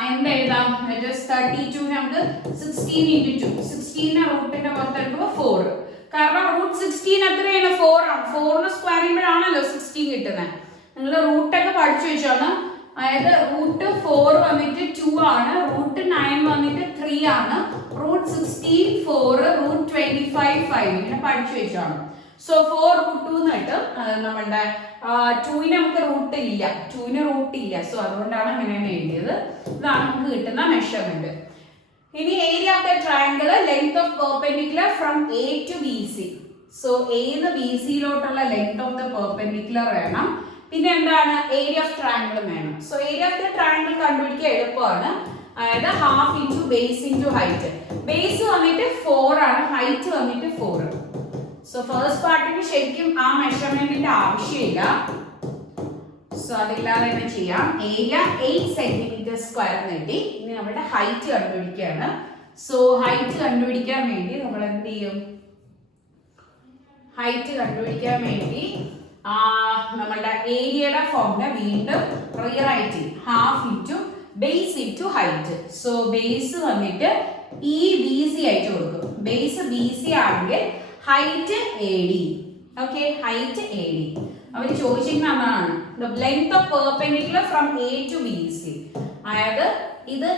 എന്താ എഴുതാം? that is 32 നമുക്ക് 16 into 2. 16 റൂട്ടിന്റെ പുറത്തെടുക്കുമ്പോൾ 4. കാരണം റൂട്ട് 16 എത്രയാണ്? 4 ആണ്. 4 സ്ക്വയർ ചെയ്യുമ്പോഴാണല്ലോ 16 കിട്ടുന്നത്. നിങ്ങൾ റൂട്ടൊക്കെ പഠിച്ചു വെച്ചാണ്. അതായത് റൂട്ട് 4 വന്നിട്ട് 2 ആണ്, റൂട്ട് 9 വന്നിട്ട് 3 ആണ്, റൂട്ട് 16 4, റൂട്ട് 25 5 ഇങ്ങനെ പഠിച്ചു വെച്ചാണ്. സോ 4 റൂട്ട് 2 എന്ന് കിട്ടും. നമ്മളുടെ 2ന് നമുക്ക് റൂട്ട് ഇല്ല, 2ന് റൂട്ട് ഇല്ല. സോ അതുകൊണ്ടാണ് അങ്ങനെ എഴുതിയത്. ഇതാണ് നമുക്ക് കിട്ടുന്ന മെഷർമെന്റ്. ഇനി area of the triangle, length of perpendicular from A to BC. So A-ന്ന് BC-ലോട്ടുള്ള ലെങ്ത് ഓഫ് ദ പെർപെൻഡിക്കുലർ വേണം. പിന്നെ എന്താണ്? ഏരിയ ഓഫ് ട്രയാങ്കിൾ വേണം. So area of the triangle കണ്ടുപിടിക്കാൻ എളുപ്പമാണ്. അതായത് half into base into height. Base വന്നിട്ട് 4 ആണ്, ഹൈറ്റ് വന്നിട്ട് 4. സോ ഫസ്റ്റ് പാർട്ടിന് ശരിക്കും ആ മെഷർമെന്റിന്റെ ആവശ്യമില്ല. സോ അതില്ലാതെ തന്നെ ചെയ്യാം. ഏരിയ 8 സെന്റിമീറ്റർ സ്ക്വയർ നേടി. ഇനി നമ്മുടെ ഹൈറ്റ് കണ്ടുപിടിക്കുകയാണ്. സോ ഹൈറ്റ് കണ്ടുപിടിക്കാൻ വേണ്ടി നമ്മൾ എന്ത് ചെയ്യും? ഹൈറ്റ് കണ്ടുപിടിക്കാൻ വേണ്ടി നമ്മളുടെ ഏരിയയുടെ ഫോർമുല വീണ്ടും റീറൈറ്റ് ചെയ്യും. Half into base into height. So base വന്നിട്ട് BC ആയിട്ട് കൊടുക്കും. ബേസ് BC ആണെങ്കിൽ height AD. Okay, height AD. അവർ ചോദിച്ചിരിക്കുന്ന എന്താണ്? The length of perpendicular from A to BC. അതായത് ഇത്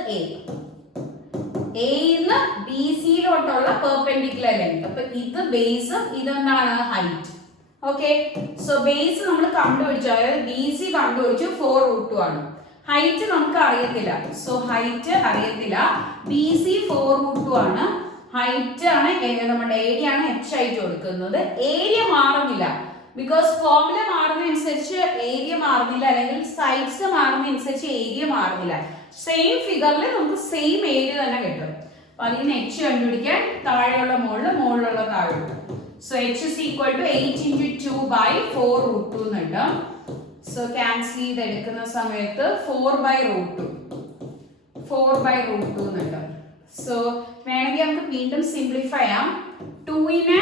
A-ന്ന് BC-ലോട്ടുള്ള പെർപെൻഡിക്കുലർ ലെങ്ത്. അപ്പൊ ഇത് ബേസ്, ഇതെന്താണ്? ഹൈറ്റ്. ഓക്കെ, സോ ബേസ് നമ്മൾ കണ്ടുപിടിച്ചു, അതായത് BC കണ്ടുപിടിച്ചു 4 റൂട്ട് 2 ആണ്. ഹൈറ്റ് നമുക്ക് അറിയത്തില്ല. സോ ഹൈറ്റ് അറിയത്തില്ല. BC 4 റൂട്ട് 2 ആണ്, ഹൈറ്റ് ആണ് നമ്മുടെ ഏരിയ ആണ് എച്ച് ആയിട്ട് കൊടുക്കുന്നത്. ഏരിയ മാറുന്നില്ല, ബിക്കോസ് ഫോർമുല മാറുന്നതനുസരിച്ച് ഏരിയ മാറുന്നില്ല, അല്ലെങ്കിൽ സൈഡ്സ് മാറുന്നതനുസരിച്ച് ഏരിയ മാറുന്നില്ല. സെയിം ഫിഗറിൽ നമുക്ക് സെയിം ഏരിയ തന്നെ കിട്ടും. അപ്പൊ അതിന് എച്ച് കണ്ടുപിടിക്കാൻ താഴെയുള്ള മുകളിലുള്ള താഴെ. So H is equal to 8 into 2 by 4 root 2 എന്നുണ്ട്. സോ ക്യാൻസൽ ചെയ്തെടുക്കുന്ന സമയത്ത് 4 by root 2 എന്നുണ്ട്. സോ വേണമെങ്കിൽ നമുക്ക് വീണ്ടും സിംപ്ലിഫൈ ചെയ്യാം. 2നെ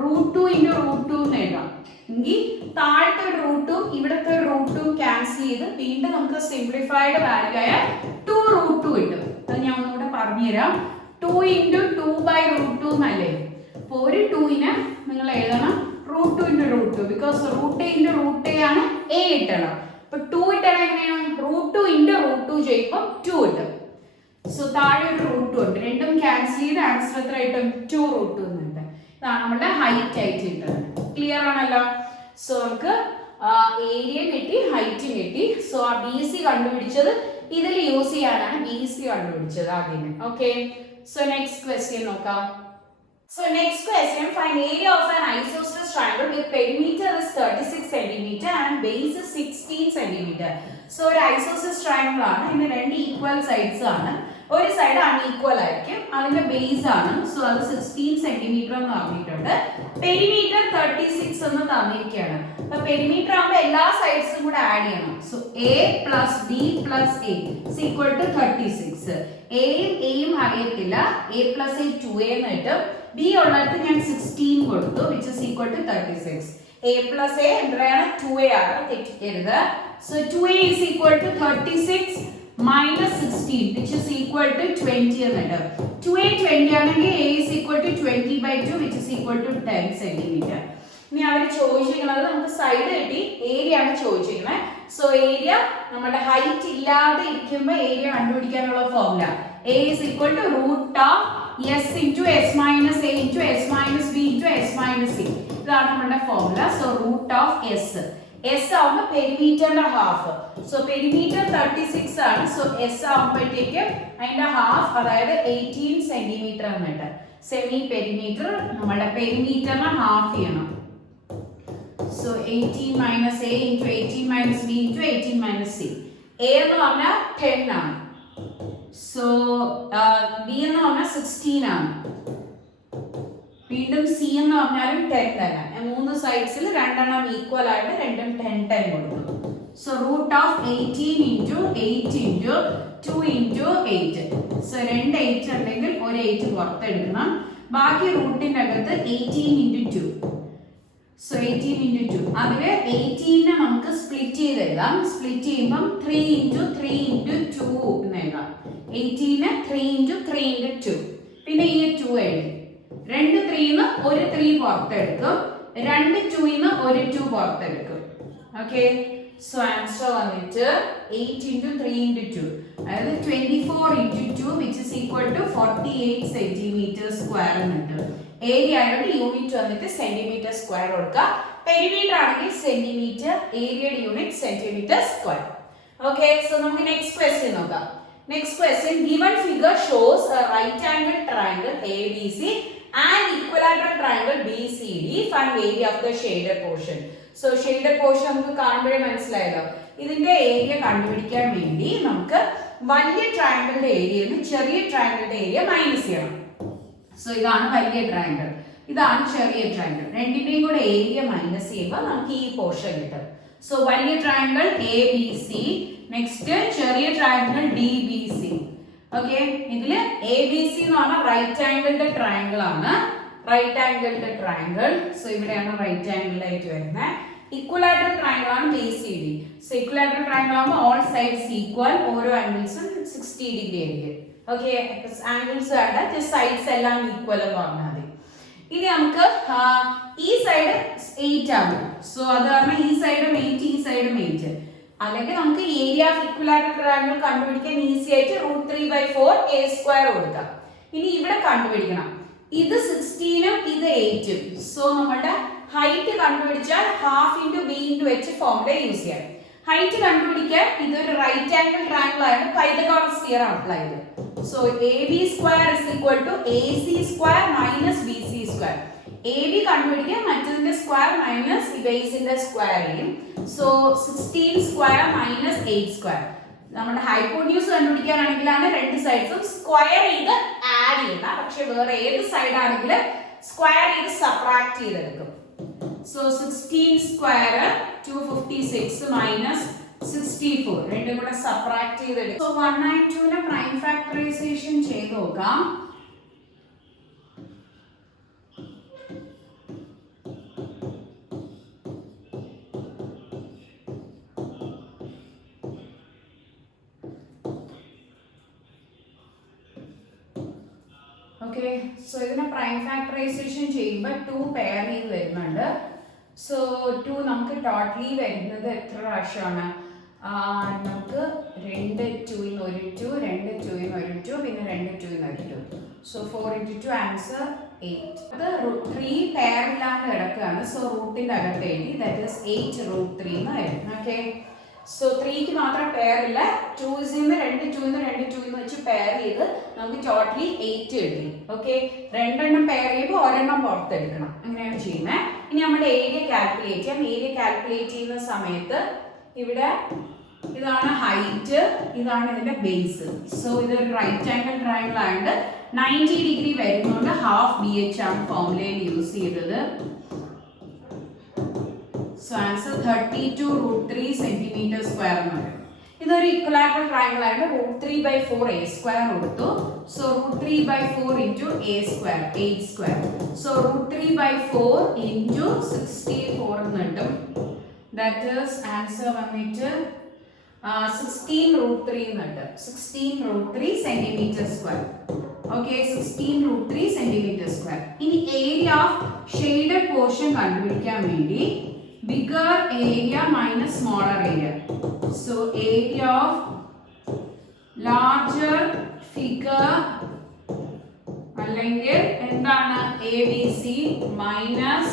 √2 into √2 എന്ന് എഴുതാം. എങ്കിൽ താഴത്തെ ഒരു √2 ഇവിടത്തെ ഒരു √2 ക്യാൻസൽ ചെയ്ത് വീണ്ടും നമുക്ക് സിംപ്ലിഫൈഡ് വാല്യൂ ആയ 2 √2 കിട്ടും. അത് ഞാൻ ഒന്നുകൂടെ പറഞ്ഞുതരാം. 2 into 2 by √2 എന്നല്ലേ. അപ്പോൾ ഒരു 2ന് നിങ്ങൾ എഴുതണം √2 into √2, because √a into √a ആണ് a ഇട്ടണം. അപ്പൊ 2 ഇട്ടണം എങ്ങനെയാണ്? √2 into √2 ചെയ്യുമ്പോൾ 2 കിട്ടും. സോ താഴെ ഒരു √2 ഉണ്ട്. രണ്ടും ക്യാൻസൽ ചെയ്ത് ആൻസർ എത്ര കിട്ടും? 2 √2 എന്നുണ്ട്. ഇതാണ് നമ്മുടെ ഹൈറ്റ് ആയിട്ട് കിട്ടുന്നത്. ക്ലിയർ ആണല്ലോ? സോ നമുക്ക് ഏരിയ കിട്ടി, ഹൈറ്റും കിട്ടി. സോ ആ BC കണ്ടുപിടിച്ചത് ഇതിൽ യൂസ് ചെയ്യാനാണ് BC കണ്ടുപിടിച്ചത് ആദ്യമേ. ഓക്കെ, സോ നെക്സ്റ്റ് ക്വസ്റ്റ്യൻ നോക്കാം. So next question, find area of an isosceles triangle with perimeter is 36 cm and base is 16 cm. So ഒരു isosceles triangle ആണ്. ഇതിന് രണ്ട് ഈക്വൽ സൈഡ്സ് ആണ്. ഒരു സൈഡ് അൺഈക്വൽ ആയിരിക്കും, അതിന്റെ ബേസ് ആണ്. സോ അത് 16 cm എന്ന് പറഞ്ഞിട്ടുണ്ട്. പെരിമീറ്റർ 36 എന്ന് തന്നിരിക്കുകയാണ്. അപ്പൊ പെരിമീറ്റർ ആകുമ്പോൾ എല്ലാ സൈഡ്സും കൂടെ ആഡ് ചെയ്യണം. So a plus b plus a is equal to 36. എയും അറിയത്തില്ല, a plus a 2a എന്ന് കിട്ടും. b ഉള്ളിടത്ത് ഞാൻ 16 കൊടുത്തു, which is equal to 36. a plus a എന്താണ്? 2a ആണ്, തെറ്റിക്കരുത്. So 2a is equal to 36 minus 16, which is equal to 20 എന്നുണ്ട്. 2a 20 ആണെങ്കിൽ a is equal to 20/2, which is equal to 10 cm. ഇനി അവർ ചോദിച്ചിരിക്കുന്നത് നമുക്ക് സൈഡ് കിട്ടി, ഏരിയ ആണ് ചോദിച്ചിരിക്കുന്നത്. സോ ഏരിയ നമ്മുടെ ഹൈറ്റ് ഇല്ലാതെ ഇരിക്കുമ്പോൾ ഏരിയ കണ്ടുപിടിക്കാനുള്ള formula a is equal to root of s into s minus a into s minus b into s minus c. ഇതാണ് നമ്മുടെ formula. So root of S ആവുമ്പോൾ പെരിമീറ്ററിന്റെ ഹാഫ്. സോ പെരിമീറ്റർ 36 ആണ്. So S ആവുമ്പോഴത്തേക്കും അതിന്റെ half, അതായത് 18 centimetre എന്നിട്ട് semi perimeter നമ്മുടെ പെരിമീറ്ററിനെ ഹാഫ് ചെയ്യണം. So 18 minus a into 18 minus b into 18 minus c. a എന്ന് പറഞ്ഞാൽ 10 ആണ്. സോ b എന്ന് പറഞ്ഞാൽ 16 ആണ്. വീണ്ടും c എന്ന് പറഞ്ഞാലും 10 തന്നെ. മൂന്ന് സൈഡ്സിൽ രണ്ടെണ്ണം ഈക്വൽ ആയിട്ട് രണ്ടും 10 കൊടുക്കും. So root of 18 into 8 into 2 into 8. So രണ്ട് 8 ഉണ്ടെങ്കിൽ ഒരു 8 പുറത്തെടുക്കണം. ബാക്കി റൂട്ടിന്റെ അകത്ത് 18 into 2. So 18 into 2. അതില് 18നെ നമുക്ക് സ്പ്ലിറ്റ് ചെയ്ത് എഴുതാം. സ്പ്ലിറ്റ് ചെയ്യുമ്പം 3 into 3 into 2 എന്ന് എഴുതാം. 18നെ 3 into 3 into 2. പിന്നെ ഈ 2 എഴുതി. രണ്ട് 3ന്ന് ഒരു 3 പുറത്തെടുക്കും, രണ്ട് 2ന്ന് ഒരു 2 പുറത്തെടുക്കും. ഓക്കെ, സോ ആൻസർ വന്നിട്ട് 8 into 3 into 2, അതായത് 24 into 2, which is equal to 48 centimeter square എന്നുണ്ട്. ഏരിയ ആയതുകൊണ്ട് യൂണിറ്റ് വന്നിട്ട് സെന്റിമീറ്റർ സ്ക്വയർ കൊടുക്കുക. പെരിമീറ്റർ ആണെങ്കിൽ സെന്റിമീറ്റർ, ഏരിയയുടെ unit centimetre square. Okay, so നമുക്ക് നെക്സ്റ്റ് ക്വസ്റ്റ്യൻ നോക്കാം. Next question, given figure shows a right angle triangle ABC and equilateral triangle BCD. Find area of the shaded portion. So shaded portion നമുക്ക് കാണുമ്പോഴേ മനസ്സിലായല്ലോ. ഇതിന്റെ area കണ്ടുപിടിക്കാൻ വേണ്ടി നമുക്ക് വലിയ ട്രയാങ്കിളിന്റെ ഏരിയയിൽ നിന്ന് ചെറിയ ട്രയാങ്കിളിന്റെ ഏരിയ മൈനസ് ചെയ്യണം. സോ ഇതാണ് വലിയ ട്രയാങ്കിൾ, ഇതാണ് ചെറിയ ട്രയാങ്കിൾ. രണ്ടിന്റെയും കൂടെ ഏരിയ മൈനസ് ചെയ്യുമ്പോൾ നമുക്ക് ഈ പോർഷൻ കിട്ടും. സോ വലിയ ട്രയാങ്കിൾ ABC, നെക്സ്റ്റ് ചെറിയ ട്രയാങ്കിൾ DBC. ഓക്കെ, ഇതില് ABC എന്ന് പറഞ്ഞാൽ റൈറ്റ് ആംഗിളിന്റെ ട്രയാങ്കിൾ ആണ്. റൈറ്റ് ആംഗിളിന്റെ ട്രയാങ്കിൾ. സോ ഇവിടെയാണ് റൈറ്റ് ആംഗിൾ ആയിട്ട് വരുന്നത്. ഇക്വലാറ്ററൽ ട്രയാങ്കിൾ ആണ് BCD. സോ ഇക്വലാറ്ററൽ ട്രയാങ്കിൾ ആകുമ്പോൾ ഓൾ സൈഡ്സ് ഈക്വൽ, ഓരോ ആംഗിൾസും 60 ഡിഗ്രി ആയിരിക്കും. ഓക്കെ, ആംഗിൾസ് വേണ്ട, സൈഡ്സ് എല്ലാം ഈക്വൽ എന്ന് പറഞ്ഞാൽ മതി. ഇനി നമുക്ക് ഈ സൈഡ് 8 ആണ്. സോ അത് കാരണം ഈ സൈഡും 8, ഈ സൈഡും 8. അല്ലെങ്കിൽ നമുക്ക് ഏരിയ ഓഫ് ഇക്വലാറ്ററൽ ട്രയാങ്കിൾ കണ്ടുപിടിക്കാൻ ഈസി ആയിട്ട് √3/4 a² കൊടുക്കാം. ഇനി ഇവിടെ കണ്ടുപിടിക്കണം, ഇത് 16ഉം ഇത് 8ഉം. സോ നമ്മുടെ ഹൈറ്റ് കണ്ടുപിടിച്ചാൽ half into b into h formula use ചെയ്യാം. ഹൈറ്റ് കണ്ടുപിടിക്കാൻ ഇതൊരു റൈറ്റ് ആംഗിൾ ട്രയാങ്കിൾ ആയതുകൊണ്ട് പൈതഗോറസ് തിയറം അപ്ലൈ ചെയ്തു. So AB square is equal to AC square minus BC square. AB കണ്ടുപിടിക്കാൻ മറ്റതിന്റെ സ്ക്വയർ മൈനസ് ഈ ബേസിന്റെ സ്ക്വയർ ചെയ്യും. So 16 square minus 8 square. നമ്മുടെ ഹൈപ്പോട്യൂസ് കണ്ടുപിടിക്കാനാണെങ്കിലാണ് രണ്ട് സൈഡ്സും സ്ക്വയർ ചെയ്ത് ആഡ് ചെയ്യുന്ന, പക്ഷെ വേറെ ഏത് സൈഡ് ആണെങ്കിലും സ്ക്വയർ ചെയ്ത് സബ്ട്രാക്ട് ചെയ്തെടുക്കും. സോ 16 സ്ക്വയർ 256 മൈനസ് 64 രണ്ടും കൂടെ സബ്ട്രാക്ട് ചെയ്തെടുക്കും. സോ 192 നെ പ്രൈം ഫാക്ടറൈസേഷൻ ചെയ്ത് നോക്കാം. ഓക്കെ, സോ ഇതിനെ പ്രൈം ഫാക്ടറൈസേഷൻ ചെയ്യുമ്പോൾ 2 പെയർ ചെയ്ത് വരുന്നുണ്ട്. സോ 2 നമുക്ക് ടോട്ടലി വരുന്നത് എത്ര പ്രാവശ്യമാണ്? നമുക്ക് 2 2 ന്ന് ഒരു 2, 2 2 ന്ന് ഒരു 2, പിന്നെ 2 2 ന്ന് ഒരു 2. So 4 into 2 answer 8. അത് 3 പെയർ ഇല്ലാണ്ട് കിടക്കുകയാണ്. സോ റൂട്ടിന്റെ അകത്ത് എഴുതി, ദാറ്റ് ഈസ് 8√3 എന്ന് വരും. ഓക്കെ, സോ 3ക്ക് മാത്രം പെയർ ഇല്ല. 2 ന്ന് 2 2 ന്ന് 2 2 ന്ന് വെച്ച് പെയർ ചെയ്ത് നമുക്ക് ടോട്ടലി 8 കിട്ടി. ഓക്കെ, രണ്ടെണ്ണം പെയർ ചെയ്യുമ്പോൾ ഒരെണ്ണം പുറത്തെടുക്കണം, അങ്ങനെയാണ് ചെയ്യുന്നത്. ഇനി നമ്മുടെ ഏരിയ കാൽക്കുലേറ്റ് ചെയ്യാം. ഏരിയ കാൽക്കുലേറ്റ് ചെയ്യുന്ന സമയത്ത് ഇവിടെ ഇതാണ് ഹൈറ്റ്, ഇതാണ് ഇതിന്റെ ബേസ്. സോ ഇതൊരു റൈറ്റ് ആംഗിൾ ട്രയാങ്കിൾ ആയതുകൊണ്ട് 90 ഡിഗ്രി വരുന്നതുകൊണ്ട് ഹാഫ് BH ആണ് ഫോർമുലയിൽ യൂസ് ചെയ്തത്. സോ ആൻസർ 32√3 സെന്റിമീറ്റർ സ്ക്വയർ എന്ന് പറയും. ഇതൊരു ഇക്വലാറ്ററൽ ട്രയാങ്കിൾ ആയതുകൊണ്ട് √3/4 a സ്ക്വയർ കൊടുത്തു. So √3/4 into a square 8 square. So √3/4 into 64 എന്ന് കിട്ടും. ദാറ്റ് ഈസ് ആൻസർ വന്നിട്ട് 16√3 എന്ന് കിട്ടും. 16√3 centimetre square. Okay, 16√3 centimetre square. ഇനി ഏരിയ ഓഫ് ഷെയ്ഡഡ് പോർഷൻ കണ്ടുപിടിക്കാൻ വേണ്ടി bigger area minus smaller area. So area of larger figure അല്ലെങ്കിൽ എന്താണ് ABC minus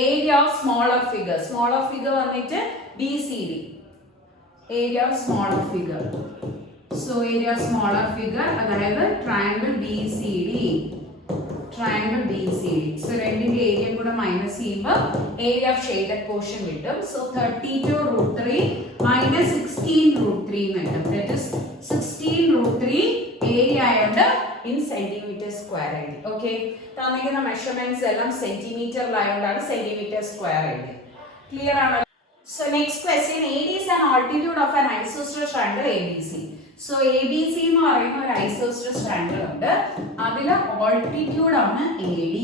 area of smaller figure. Smaller figure വന്നിട്ട് BCD. Area of smaller figure. So area of smaller figure അതായത് triangle BCD. Triangle BCD. So രണ്ടിന്റെ area കൂടെ minus ചെയ്യുമ്പോൾ area of shaded portion കിട്ടും. So 32√3 minus 16√3 എന്ന് കിട്ടും. That is 16√3 area ആയതുകൊണ്ട് in centimetre square എഴുതി. ഓക്കെ, തന്നിരിക്കുന്ന മെഷർമെന്റ്സ് എല്ലാം സെന്റിമീറ്ററിലായതുകൊണ്ടാണ് സെന്റിമീറ്റർ സ്ക്വയർ എഴുതി. ക്ലിയർ ആണോ? So next question, AD is an altitude of an isosceles triangle ABC. So ABC എന്ന് പറയുന്ന ഒരു ഐസോസ്റ്റർ ട്രയാങ്കിൾ ഉണ്ട്. അതിലെ ഓൾട്ടിറ്റ്യൂഡ് ആണ് AD.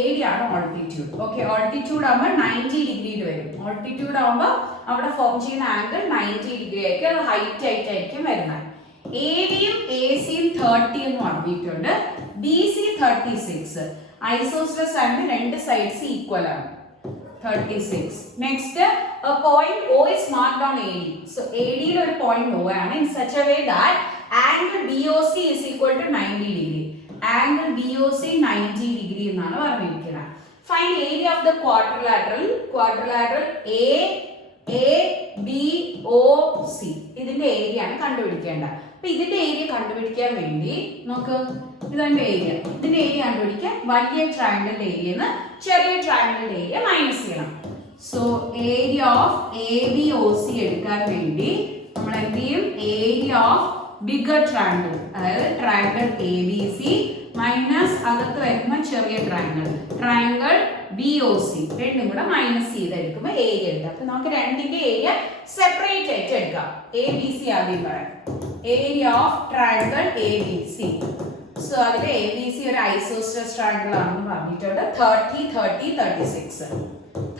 AD ആണ് ഓൾട്ടിറ്റ്യൂഡ്. ഓക്കെ, ഓൾട്ടിറ്റ്യൂഡ് ആകുമ്പോൾ 90 ഡിഗ്രിയിൽ വരും. ഓൾട്ടിറ്റ്യൂഡ് ആകുമ്പോൾ അവിടെ ഫോം ചെയ്യുന്ന ആംഗിൾ 90 ഡിഗ്രി ആയിരിക്കും. അത് ഹൈറ്റ് ആയിട്ടായിരിക്കും വരുന്നത്. ABയും ACയും 30 എന്ന് പറഞ്ഞിട്ടുണ്ട്. BC 36. ഐസോസ്റ്റർ ആണെങ്കിൽ രണ്ട് സൈഡ്സ് ഈക്വൽ ആണ്. 36. Next, a point O is marked on AD. So AD is a point O in such a way that angle BOC is equal to 90 degree. Angle BOC 90 degree എന്നാണ് പറഞ്ഞിരിക്കുന്നത്. Find area of the quadrilateral. Quadrilateral ABOC. ഇതിന്റെ area ആണ് കണ്ടുപിടിക്കേണ്ടത്. അപ്പോൾ ഇതിന്റെ area കണ്ടുപിടിക്കാൻ വേണ്ടി നമുക്ക് ഇതിന്റെ ഏരിയ കണ്ടുപിടിക്കാൻ വലിയ ട്രയാങ്കിളിന്റെ ഏരിയന്ന് ചെറിയ ട്രയാങ്കിളിന്റെ ഏരിയ മൈനസ് ചെയ്യണം. സോ ഏരിയ ഓഫ് ABOC എടുക്കാൻ വേണ്ടി നമ്മൾ എന്ത് ചെയ്യും? ഏരിയ ഓഫ് ബിഗർ ട്രയാങ്കിൾ, അതായത് ട്രയാങ്കിൾ ABC മൈനസ് അകത്ത് വരുന്ന ചെറിയ ട്രയാങ്കിൾ BOC രണ്ടും കൂടെ മൈനസ് ചെയ്തെടുക്കുമ്പോൾ ഏരിയ എടുക്കാം. അപ്പൊ നമുക്ക് രണ്ടിന്റെ ഏരിയ സെപ്പറേറ്റ് ആയിട്ട് എടുക്കാം. ABC ആദ്യം പറയാം. Area of triangle ABC. So അതിൽ ABC ഒരു ഐസോസ്റ്റർ ട്രയാങ്കിൾ ആണെന്ന് പറഞ്ഞിട്ടുണ്ട്. 30 30 36.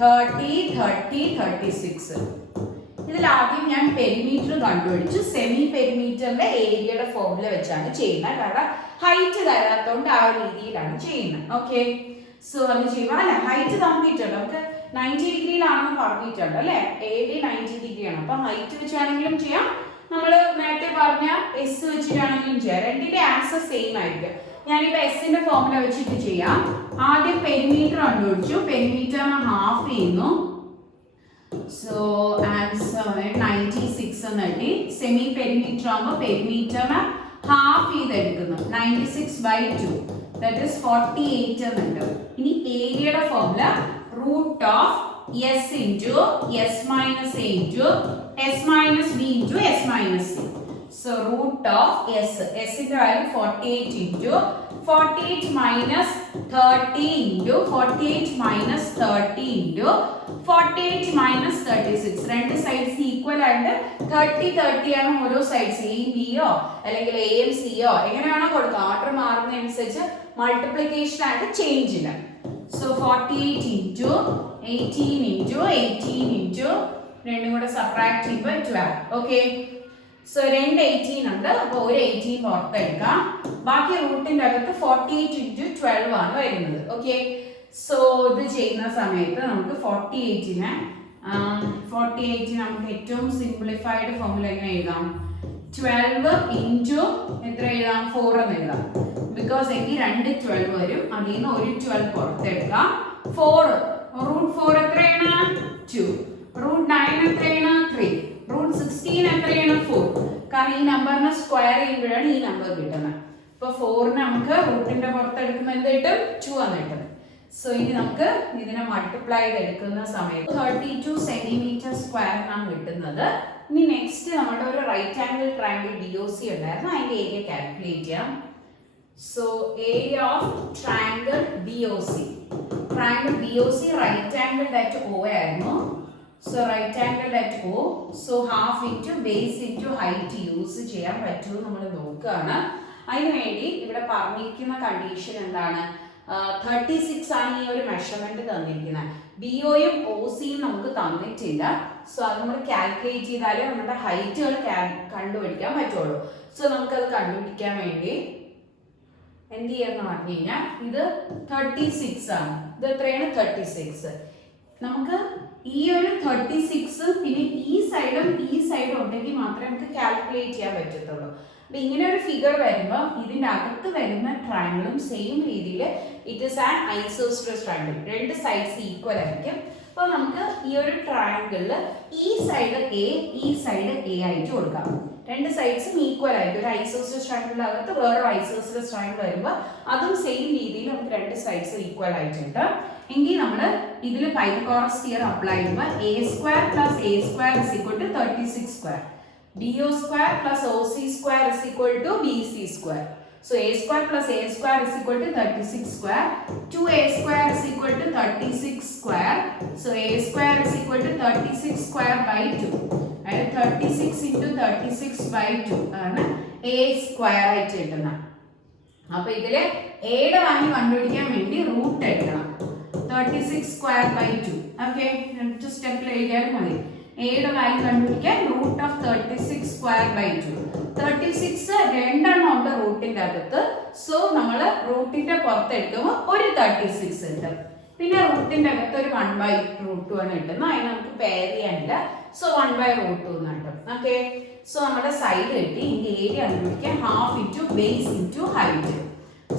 30 30 36. ഇതിൽ ആദ്യം ഞാൻ പെരിമീറ്റർ കണ്ടുപിടിച്ചു. സെമി പെരിമീറ്ററിന്റെ ഏരിയയുടെ ഫോർമുല വെച്ചാണ് ചെയ്യുന്നത്. കാരണം ഹൈറ്റ് തരാത്തോണ്ട് ആ രീതിയിലാണ് ചെയ്യുന്നത്. ഓക്കെ, സോ അത് ചെയ്യുമ്പോൾ അല്ല ഹൈറ്റ് തന്നിട്ടുണ്ട്. നമുക്ക് 90 ഡിഗ്രിയിലാണെന്ന് പറഞ്ഞിട്ടുണ്ട് അല്ലെ. AD 90 ഡിഗ്രിയാണ്. അപ്പൊ ഹൈറ്റ് വെച്ചാണെങ്കിലും ചെയ്യാം, നമ്മൾ നേരത്തെ പറഞ്ഞ S വെച്ചിട്ടാണെങ്കിലും ചെയ്യാം. രണ്ടിന്റെ ആൻസർ സെയിം ആയിരിക്കും. ഞാനിപ്പോ എസിന്റെ ഫോർമുല വെച്ചിട്ട് ചെയ്യാം. ആദ്യം പെരിമീറ്റർ കണ്ടുപിടിച്ചു. പെരിമീറ്ററിനെ ഹാഫ് ചെയ്യുന്നു. സോ ആൻസർ 96 എന്ന് എഴുതി. സെമി പെരിമീറ്റർ ആകുമ്പോൾ പെരിമീറ്ററിന് ഹാഫ് ചെയ്തെടുക്കുന്നു. 96/2 ദാറ്റ് ഈസ് 48 എന്നുണ്ട്. ഇനി ഏരിയയുടെ formula root of S into S minus A into S minus B into S minus C. So root of S, എസിന്റെ value 48 into 48 minus 30 into 48 minus 30 into 48 minus 36. രണ്ട് sides equal ആയിട്ട് 30 ആണ് ഓരോ sides. എയും ബിയോ അല്ലെങ്കിൽ എയും സിയോ എങ്ങനെയാണോ കൊടുക്കുക, ഓർഡർ മാറുന്നതനുസരിച്ച് മൾട്ടിപ്ലിക്കേഷൻ ആയിട്ട് ചേഞ്ച് ഇല്ല. സോ 48 ഇൻറ്റു 18 ഇൻറ്റു 18 ഇൻറ്റു രണ്ടും കൂടെ സബ്ട്രാക്ട് ചെയ്യുമ്പോൾ 12. ഓക്കെ, സോ രണ്ട് 18 ഉണ്ട്, അപ്പോൾ ഒരു 18 പുറത്തെടുക്കാം. ബാക്കി റൂട്ടിന്റെ അകത്ത് 48 ഇൻറ്റു 12 ആണ് വരുന്നത്. ഓക്കെ, സോ ഇത് ചെയ്യുന്ന സമയത്ത് നമുക്ക് 48നെ നമുക്ക് ഏറ്റവും സിംപ്ലിഫൈഡ് ഫോർമുല എങ്ങനെ എഴുതാം? 12 ഇൻറ്റു എത്ര എഴുതാം? 4 എന്ന് എഴുതാം. ബിക്കോസ് എങ്കിൽ രണ്ട് 12 വരും, അതിൽ നിന്ന് ഒരു 12 പുറത്തെടുക്കാം. 4 റൂട്ട് 4 എത്രയാണ്? 2. റൂട്ട് 9 എത്രയാണ്? 3. റൂട്ട് 16 എത്രയാണ്? 4. കാരണം ഈ നമ്പറിനെ സ്ക്വയർ ചെയ്യുമ്പോഴാണ് ഈ നമ്പർ കിട്ടുന്നത്. ഇപ്പൊ 4നെ നമുക്ക് റൂട്ടിന്റെ പുറത്തെടുക്കുമ്പോൾ എന്ത് കിട്ടും? 2 ആണ് കിട്ടുന്നത്. സോ ഇനി നമുക്ക് ഇതിനെ മൾട്ടിപ്ലൈ ചെയ്തെടുക്കുന്ന സമയത്ത് 32 സെന്റിമീറ്റർ സ്ക്വയർ ആണ് കിട്ടുന്നത്. ഇനി നെക്സ്റ്റ് നമ്മുടെ ഒരു റൈറ്റ് ആംഗിൾ ട്രയാങ്കിൾ DOC ഉണ്ടായിരുന്നു, അതിന്റെ ഏരിയ കാൽക്കുലേറ്റ് ചെയ്യാം. So area of triangle BOC, triangle BOC right angle at O ആയിരുന്നു. So right angle at O, so half into base into height use ചെയ്യാൻ പറ്റുമോ നമ്മൾ നോക്കുകയാണ്. അതിനുവേണ്ടി ഇവിടെ പറഞ്ഞിരിക്കുന്ന കണ്ടീഷൻ എന്താണ്? 36 ആണ് ഈ ഒരു മെഷർമെന്റ് തന്നിരിക്കുന്നത്. BOയും OCയും നമുക്ക് തന്നിട്ടില്ല. സോ അത് നമ്മൾ കാൽക്കുലേറ്റ് ചെയ്താലേ നമ്മുടെ ഹൈറ്റുകൾ കണ്ടുപിടിക്കാൻ പറ്റുള്ളൂ. സോ നമുക്കത് കണ്ടുപിടിക്കാൻ വേണ്ടി എന്ത് ചെയ്യാന്ന് പറഞ്ഞു കഴിഞ്ഞാൽ ഇത് 36 ആണ്. ഇത് എത്രയാണ്? 36. നമുക്ക് ഈ ഒരു 36 പിന്നെ ഈ സൈഡും ഉണ്ടെങ്കിൽ മാത്രമേ നമുക്ക് കാൽക്കുലേറ്റ് ചെയ്യാൻ പറ്റത്തുള്ളൂ. അപ്പൊ ഇങ്ങനെ ഒരു ഫിഗർ വരുമ്പോൾ ഇതിന്റെ അകത്ത് വരുന്ന ട്രയാങ്കിളും സെയിം രീതിയിൽ it is an isosceles triangle. രണ്ട് സൈഡ്സ് ഈക്വൽ ആയിരിക്കും. അപ്പോൾ നമുക്ക് ഈ ഒരു ട്രയാങ്കിളിൽ ഈ സൈഡ് എ ഈ സൈഡ് എ ആയിട്ട് കൊടുക്കാം. രണ്ട് സൈഡ്സും ഈക്വൽ ആയിരിക്കും. ഒരു ഐസോസെലസ് ട്രയാങ്കിളിന്റെ അകത്ത് വേറൊരു ഐസോസെലസ് ട്രയാങ്കിൾ വരുമ്പോൾ അതും സെയിം രീതിയിൽ നമുക്ക് രണ്ട് സൈഡ്സ് ഈക്വൽ ആയിട്ടുണ്ട്. എങ്കിൽ നമ്മൾ ഇതിൽ പൈതഗോറസ് തിയറം അപ്ലൈ ചെയ്യുമ്പോൾ a² + a² = 36². BO² + OC² = BC². So a² + a² = 36². 2a² = 36². So a² = 36²/2. അതായത് 36 × 36/2 ആണ് a² ആയിട്ട് കിട്ടുന്നത്. അപ്പൊ ഇതില് എയുടെ വാല്യൂ കണ്ടുപിടിക്കാൻ വേണ്ടി റൂട്ട് എടുക്കണം. 36²/2. ഓക്കെ, സ്റ്റെപ്പിൽ എഴുതിയാലും മതി. എയുടെ വാല്യൂ കണ്ടുപിടിക്കാൻ റൂട്ട് ഓഫ് 36²/2. 36 രണ്ടെണ്ണം ഉണ്ട് റൂട്ടിന്റെ അകത്ത്. സോ നമ്മൾ റൂട്ടിന്റെ പുറത്ത് എടുക്കുമ്പോൾ ഒരു 36 ഉണ്ട്. പിന്നെ റൂട്ടിന്റെ അകത്ത് ഒരു 1/√2 ആണ് കിട്ടുന്നത്. അതിന് നമുക്ക് പെയർ ചെയ്യാനില്ല. സോ 1/√2 എന്ന് കിട്ടും. ഓക്കെ, സോ നമ്മുടെ സൈഡ് കിട്ടി. ഇതിന്റെ ഏരിയ കണ്ടുപിടിക്കാൻ half into base into height.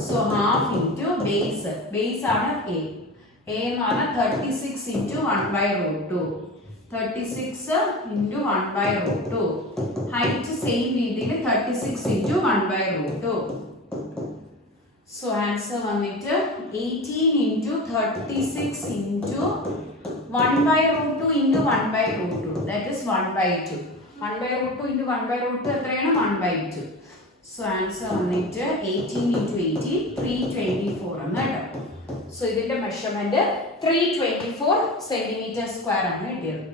So half into base ആണ് എ എന്ന് പറഞ്ഞാൽ 36 × 1/√2. 36 × 1/√2. ഹൈറ്റ് സെയിം രീതിയിൽ 36 × 1/√2. സോ ആൻസർ വന്നിട്ട് 18 × 36 × 1/√2 × 1/√2. That is 1/2. 1/√2 × 1/√2 എത്രയാണ്? 1/2. സോ ആൻസർ വന്നിട്ട് 18 × 18 324 ആണ് കേട്ടോ. സോ ഇതിന്റെ മെഷർമെന്റ് 324 cm² ആണ് കിട്ടിയത്.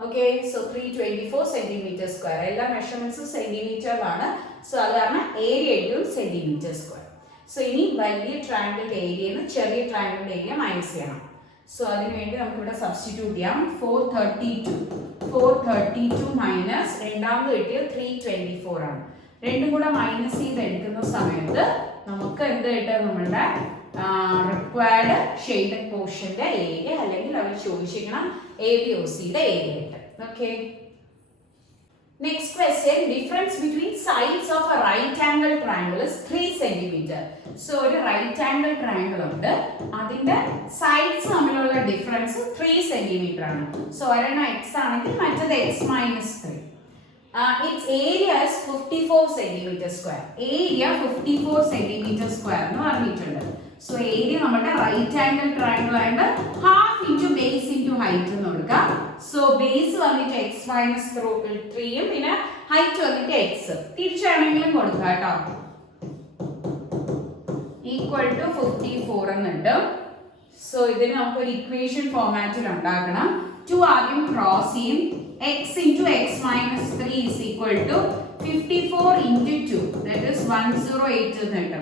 Okay, so 324 cm². എല്ലാ മെഷർമെന്റ്സും സെന്റിമീറ്ററിലാണ്. സോ അത് കാരണം ഏരിയ എഴുതും cm². സോ ഇനി വലിയ ട്രയാങ്കിളിന്റെ ഏരിയന്ന് ചെറിയ ട്രയാങ്കിളിന്റെ ഏരിയ മൈനസ് ചെയ്യണം. സോ അതിനുവേണ്ടി നമുക്ക് ഇവിടെ സബ്സ്റ്റിറ്റ്യൂട്ട് ചെയ്യാം. 432 മൈനസ് രണ്ടാമത് കിട്ടിയത് 324 ആണ്. രണ്ടും കൂടെ മൈനസ് ചെയ്ത് എടുക്കുന്ന സമയത്ത് നമുക്ക് എന്ത് കിട്ടും? നമ്മളുടെ റിക്വയർഡ് ഷെയ്ഡഡ് പോർഷന്റെ ഏരിയ അല്ലെങ്കിൽ അവർ ചോദിച്ചിരിക്കണം ABOCയുടെ ഏരിയ കിട്ടും. Okay, Next question, difference between sides of a right angle triangle is 3 cm. So, a right angle triangle ഉണ്ട് അതിന്റെ sides തമ്മിലുള്ള difference 3 cm ആണ്. So, ഒരെണ്ണം x ആണെങ്കിൽ മറ്റേത് x minus 3. Its area is 54 cm square. Area 54 cm square എന്ന് പറഞ്ഞിട്ടുണ്ട്. So, area നമ്മുടെ right angle triangle ആയിട്ട് half into base into height എന്ന് കൊടുക്കാം. So, base വന്നിട്ട് x minus 3 പിന്നെ height വന്നിട്ട് x. തിരിച്ചാണെങ്കിലും കൊടുക്കാം കേട്ടോ. Equal to 54 എന്നുണ്ട്. So, ഇതിന് നമുക്കൊരു ഇക്വേഷൻ ഫോർമാറ്റിൽ ഉണ്ടാക്കണം. 2 ആദ്യം ക്രോസ് ചെയ്യും. x into x minus 3 is equal to 54 into 2. That is 108 എന്നുണ്ട്.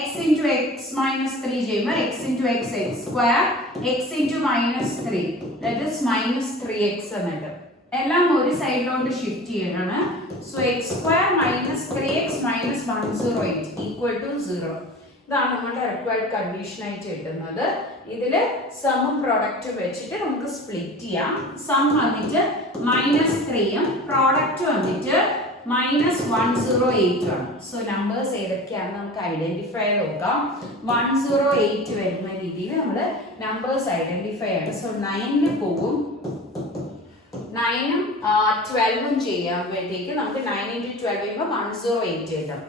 x into x minus 3 ചെയ്യുമ്പോൾ x into x x square x into minus 3 that is minus 3x എന്നുണ്ട്. എല്ലാം ഒരു സൈഡിലോട്ട് ഷിഫ്റ്റ് ചെയ്യണം. So x square minus 3x minus 108 equal to 0. ഇതാണ് നമ്മുടെ required condition ആയിട്ട് കിട്ടുന്നത്. ഇതിൽ സമ്മും പ്രൊഡക്റ്റും വെച്ചിട്ട് നമുക്ക് സ്പ്ലിറ്റ് ചെയ്യാം. സം വന്നിട്ട് -3ഉം പ്രോഡക്റ്റ് വന്നിട്ട് -108 ആണ്. സോ നമ്പേഴ്സ് ഏതൊക്കെയാണെന്ന് നമുക്ക് ഐഡന്റിഫൈ നോക്കാം. 108 വരുന്ന രീതിയിൽ നമ്മൾ നമ്പേഴ്സ് ഐഡന്റിഫൈ ചെയ്യണം. സോ 9 പോകും. 9ഉം 12ഉം ചെയ്യുമ്പോഴത്തേക്ക് നമുക്ക് 9 into 12 ചെയ്യുമ്പോൾ 108 എഴുതാം.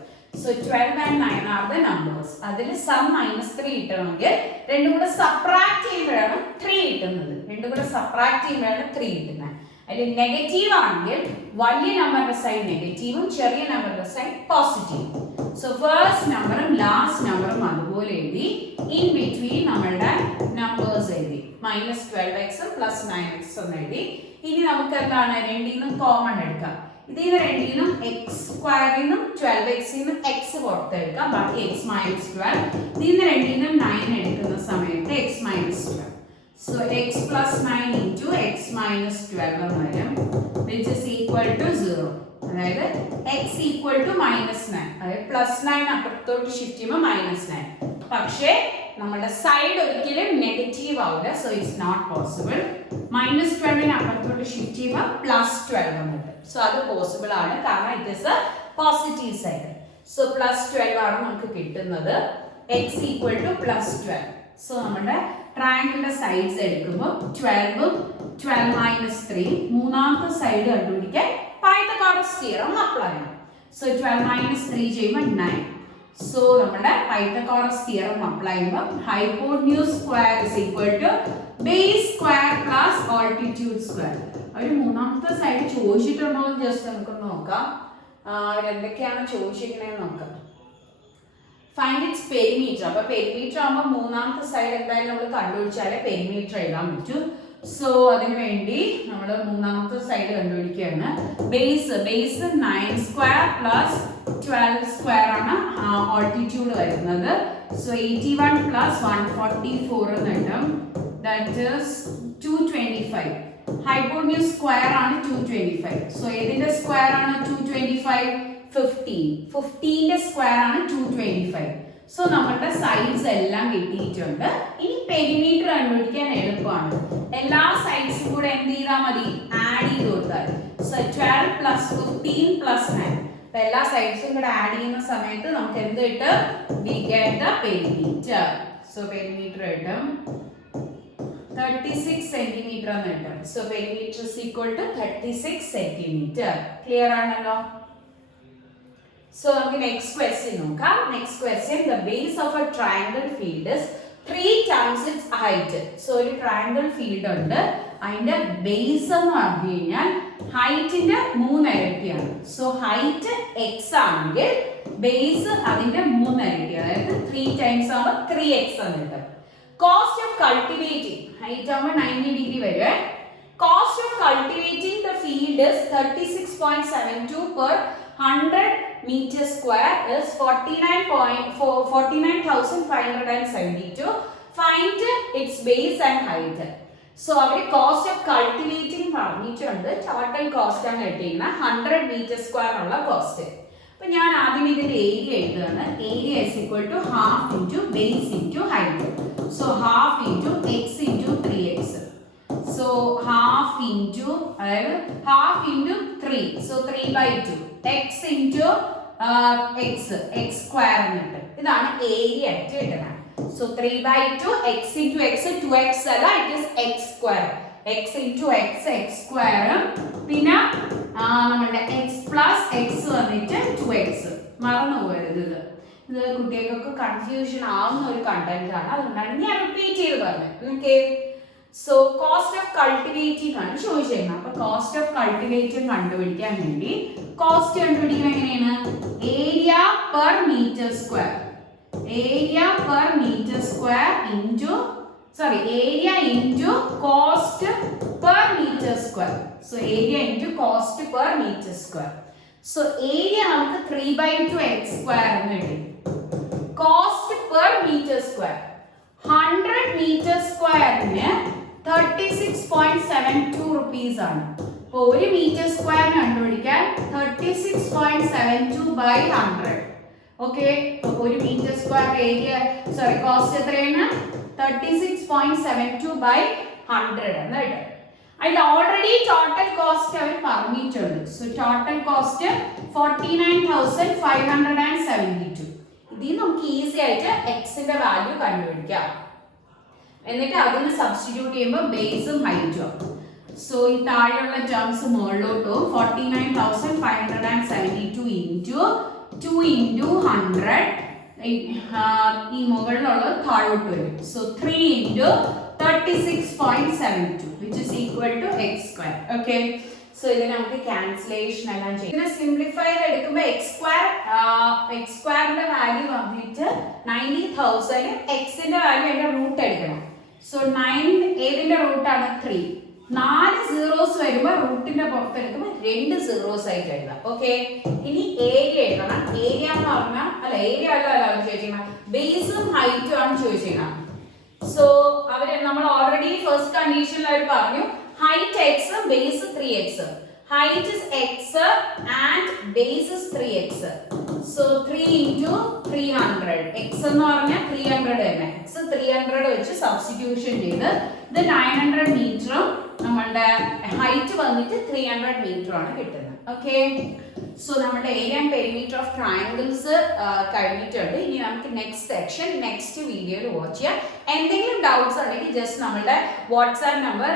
So 12 and 9 are the numbers. അതിൽ sum -3 കിട്ടണമെങ്കിൽ രണ്ടും കൂടെ സബ്ട്രാക്ട് ചെയ്യുമ്പോഴാണ് 3 കിട്ടുന്നത്. രണ്ടും കൂടെ സബ്ട്രാക്ട് ചെയ്യുമ്പോഴാണ് 3 കിട്ടുന്നത്. അതിൽ നെഗറ്റീവ് ആണെങ്കിൽ വലിയ നമ്പറിന്റെ സൈഡ് നെഗറ്റീവും ചെറിയ നമ്പറിന്റെ സൈഡ് പോസിറ്റീവും. സോ ഫസ്റ്റ് നമ്പറും ലാസ്റ്റ് നമ്പറും അതുപോലെ എഴുതി. ഇൻ ബിറ്റ്വീൻ നമ്മളുടെ നമ്പേഴ്സ് എഴുതി. -12x +9x എന്ന് എഴുതി. ഇനി നമുക്ക് എന്താണ് രണ്ടിൽ നിന്നും കോമൺ എടുക്കാം. ഇതിൽ രണ്ടിനും എക്സ് സ്ക്വയറിൽ നിന്നും 12x നിന്നും എക്സ് പുറത്തെടുക്കാം. ബാക്കി x minus 12. ഇതിൽ രണ്ടിനും 9 എടുക്കുന്ന സമയത്ത് x minus 12. So x plus 9 into x minus 12 എന്ന് വരും, which is equal to 0. അതായത് x equal to -9. അതായത് +9 അപ്പുറത്തോട്ട് ഷിഫ്റ്റ് ചെയ്യുമ്പോൾ -9. പക്ഷേ നമ്മുടെ സൈഡ് ഒരിക്കലും നെഗറ്റീവ് ആവില്ല. So it's not possible. -12 അപ്പുറത്തോട്ട് ഷിഫ്റ്റ് ചെയ്യുമ്പോൾ +12 വന്നിട്ട്. സോ അത് പോസിബിൾ ആണ്, കാരണം it is A positive side. So +12 ആണ് നമുക്ക് കിട്ടുന്നത്. x equal to +12. സോ നമ്മുടെ ട്രയാങ്കിളിന്റെ സൈഡ്സ് എടുക്കുമ്പോൾ 12ഉം 12 minus 3 മൂന്നാമത്തെ സൈഡ് കണ്ടുപിടിക്കാൻ പൈതഗോറസ് തിയറം അപ്ലൈ ചെയ്യണം. സോ 12 minus 3 ചെയ്യുമ്പോൾ 9. സോ നമ്മുടെ പൈതഗോറസ് തിയറം അപ്ലൈ ചെയ്യുമ്പോൾ hypotenuse square is equal to base square plus altitude square. ഒരു മൂന്നാമത്തെ സൈഡ് ചോദിച്ചിട്ടുണ്ടോ എന്ന് ജസ്റ്റ് നമുക്ക് നോക്കാം. എന്തൊക്കെയാണ് ചോദിച്ചിരിക്കണേന്ന് നോക്കാം. Find it's perimeter. അപ്പൊ പെരിമീറ്റർ ആകുമ്പോൾ മൂന്നാമത്തെ സൈഡ് എന്തായാലും നമ്മൾ കണ്ടുപിടിച്ചാലേ പെരിമീറ്റർ എഴുതാൻ പറ്റൂ. സോ അതിനു വേണ്ടി നമ്മൾ മൂന്നാമത്തെ സൈഡ് കണ്ടുപിടിക്കുകയാണ്. ബേസ് 9 സ്ക്വയർ പ്ലസ് 12 സ്ക്വയർ ആണ് ആൾട്ടിറ്റ്യൂഡ് വരുന്നത്. സോ 81 പ്ലസ് 144 എന്ന് കിട്ടും. That is 225. ഹൈപ്പോട്ന്യൂസ് സ്ക്വയർ ആണ് 225. സോ ഏതിന്റെ സ്ക്വയർ ആണ് 225? 15. 15ന്റെ സ്ക്വയർ ആണ് 225. സോ നമ്മുടെ സൈഡ്സ് എല്ലാം കിട്ടിയിട്ടുണ്ട്. ഇനി പെരിമീറ്റർ കണ്ടുപിടിക്കാൻ എളുപ്പമാണ്. എല്ലാ സൈഡ്സും കൂടെ എന്ത് ചെയ്താൽ മതി? ആഡ് ചെയ്ത് കൊടുത്താൽ. So 12 plus 15 plus 9. അപ്പൊ എല്ലാ സൈഡ്സും കൂടെ ആഡ് ചെയ്യുന്ന സമയത്ത് നമുക്ക് എന്ത് കിട്ടും? We get the perimeter. So perimeter കിട്ടും 36 സെന്റിമീറ്റർ എന്ന് കിട്ടും. So perimeter is equal to 36 centimetre. Clear ആണല്ലോ? So നമുക്ക് next question നോക്കാം. Next question, the base of a triangle field is 3 times its height. So ഒരു triangle field ഉണ്ട്, അതിന്റെ base എന്ന് പറഞ്ഞു കഴിഞ്ഞാൽ ഹൈറ്റിന്റെ 3 ഇരട്ടിയാണ്. സോ ഹൈറ്റ് x ആണെങ്കിൽ ബേസ് അതിന്റെ 3 ഇരട്ടി, അതായത് 3 times ആവുമ്പോൾ 3x എന്ന് കിട്ടും. കോസ്റ്റ് ഓഫ് കൾട്ടിവേറ്റിംഗ്, ഹൈറ്റ് ആവുമ്പോൾ 90 ഡിഗ്രി വരും. Cost of cultivating the field is 36.72 per 100 meter square is 49,572. Find its base and height. So our cost of cultivating പറഞ്ഞിട്ടുണ്ട്. ടോട്ടൽ കോസ്റ്റ് ആണ് കിട്ടിയിരിക്കുന്നത് 100 meter square ഉള്ള cost. അപ്പോൾ ഞാൻ ആദ്യം ഇതിന്റെ ഏരിയ എഴുതുകയാണ്. Area is equal to half into base into height. So half into x into 3x. So So half into half into 3. So 3/2. X into x square എന്നിട്ട് ഇതാണ് ഏരിയ ആയിട്ട് കിട്ടുന്നത്. So 3/2 x into x 2x അല്ല, it is x square. x into x square. പിന്നെ നമ്മുടെ x plus x വന്നിട്ട് 2x. മറന്നു പോയത് ഇത് കുട്ടികൾക്കൊക്കെ കൺഫ്യൂഷൻ ആവുന്ന ഒരു കണ്ടന്റ് ആണ്, അതുകൊണ്ടാണ് ഞാൻ റിപ്പീറ്റ് ചെയ്ത് പറഞ്ഞത്. Okay, so cost of cultivating ആണ് ചോദിച്ചിരുന്നത്. അപ്പൊ കോസ്റ്റ് ഓഫ് കൾട്ടിവേറ്റിംഗ് കണ്ടുപിടിക്കാൻ വേണ്ടി കോസ്റ്റ് കണ്ടുപിടിക്കാൻ എങ്ങനെയാണ്? Area per metre square, area per metre square into area into cost per metre square. So area into cost per metre square. So area നമുക്ക് 3/2 x square എന്ന് കിട്ടി. Cost per metre square 100 metre സ്ക്വയറിന് 36.72 rupees ആണ്. അപ്പോൾ 1 metre സ്ക്വയറിന് കണ്ടുപിടിക്കാൻ 36.72/100. Okay, 1 metre square area cost എത്രയാണ്? 36.72/100 എന്ന് കിട്ടും. അതിൽ ഓൾറെഡി ടോട്ടൽ കോസ്റ്റ് അവർ പറഞ്ഞിട്ടുണ്ട്. So total cost 49,572. ഇതിൽ നമുക്ക് ഈസി ആയിട്ട് എക്സിന്റെ വാല്യൂ കണ്ടുപിടിക്കാം. എന്നിട്ട് അതിന് സബ്സ്റ്റിറ്റ്യൂട്ട് ചെയ്യുമ്പോൾ ബേസും ഹൈറ്റും. സോ ഈ താഴെയുള്ള ടേംസ് മുകളിലോട്ടും 49,572 ഇൻറ്റു 2 ഇൻറ്റു 100 ഈ മുകളിലുള്ളത് താഴോട്ട് വരും. So 3 into 36.72 which is equal to x square. Okay, so ഇതിനെ നമുക്ക് ക്യാൻസലേഷൻ എല്ലാം ചെയ്യും. ഇതിനെ സിംപ്ലിഫൈ ചെയ്തെടുക്കുമ്പോൾ x സ്ക്വയറിന്റെ വാല്യൂ വന്നിട്ട് 90,000, എക്സിന്റെ വാല്യൂ അതിന്റെ റൂട്ട് എടുക്കണം. സോ 9 ഏതിന്റെ റൂട്ടാണ്? 3. 4 സീറോസ് വരുമ്പോൾ റൂട്ടിന്റെ പുറത്ത് എടുക്കുമ്പോൾ 2 സീറോസ് ആയിട്ട് എഴുതാം. ഓക്കെ, ഇനി ഏരിയ എഴുതണം. ഏരിയ എന്ന് പറഞ്ഞാൽ ഏരിയ അല്ല ചോദിച്ചിരിക്കണം, ബേസും ഹൈറ്റും ആണ് ചോദിച്ചിരിക്കണം. സോ നമ്മൾ ഓൾറെഡി ഫസ്റ്റ് കണ്ടീഷനിൽ അവർ പറഞ്ഞു height x, base 3x. Height is x and base is 3x. So 3 into 300. x എന്ന് പറഞ്ഞാൽ 300 തന്നെ. x 300 വെച്ച് സബ്സ്റ്റിറ്റ്യൂഷൻ ചെയ്ത് ഇത് 900 മീറ്ററും നമ്മളുടെ ഹൈറ്റ് വന്നിട്ട് 300 മീറ്ററും ആണ് കിട്ടുന്നത്. ഓക്കെ, സോ നമ്മുടെ area and perimeter of triangles കഴിഞ്ഞിട്ടുണ്ട്. ഇനി നമുക്ക് നെക്സ്റ്റ് സെക്ഷൻ നെക്സ്റ്റ് വീഡിയോയിൽ വാച്ച് ചെയ്യാം. എന്തെങ്കിലും ഡൗട്ട്സ് ഉണ്ടെങ്കിൽ ജസ്റ്റ് നമ്മുടെ വാട്സാപ്പ് നമ്പർ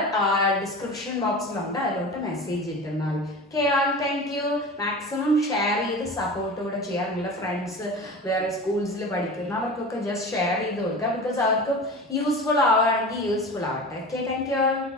ഡിസ്ക്രിപ്ഷൻ ബോക്സിലുണ്ട്, അതിലോട്ട് മെസ്സേജ് ഇട്ടുന്നാൽ. Okay, thank you. Maximum share ചെയ്ത് സപ്പോർട്ടോടെ ചെയ്യാം. നിങ്ങളുടെ ഫ്രണ്ട്സ് വേറെ സ്കൂൾസിൽ പഠിക്കുന്ന അവർക്കൊക്കെ ജസ്റ്റ് ഷെയർ ചെയ്ത് കൊടുക്കുക. ബിക്കോസ് അവർക്ക് യൂസ്ഫുൾ ആവുകയാണെങ്കിൽ യൂസ്ഫുൾ ആവട്ടെ. Okay, thank U.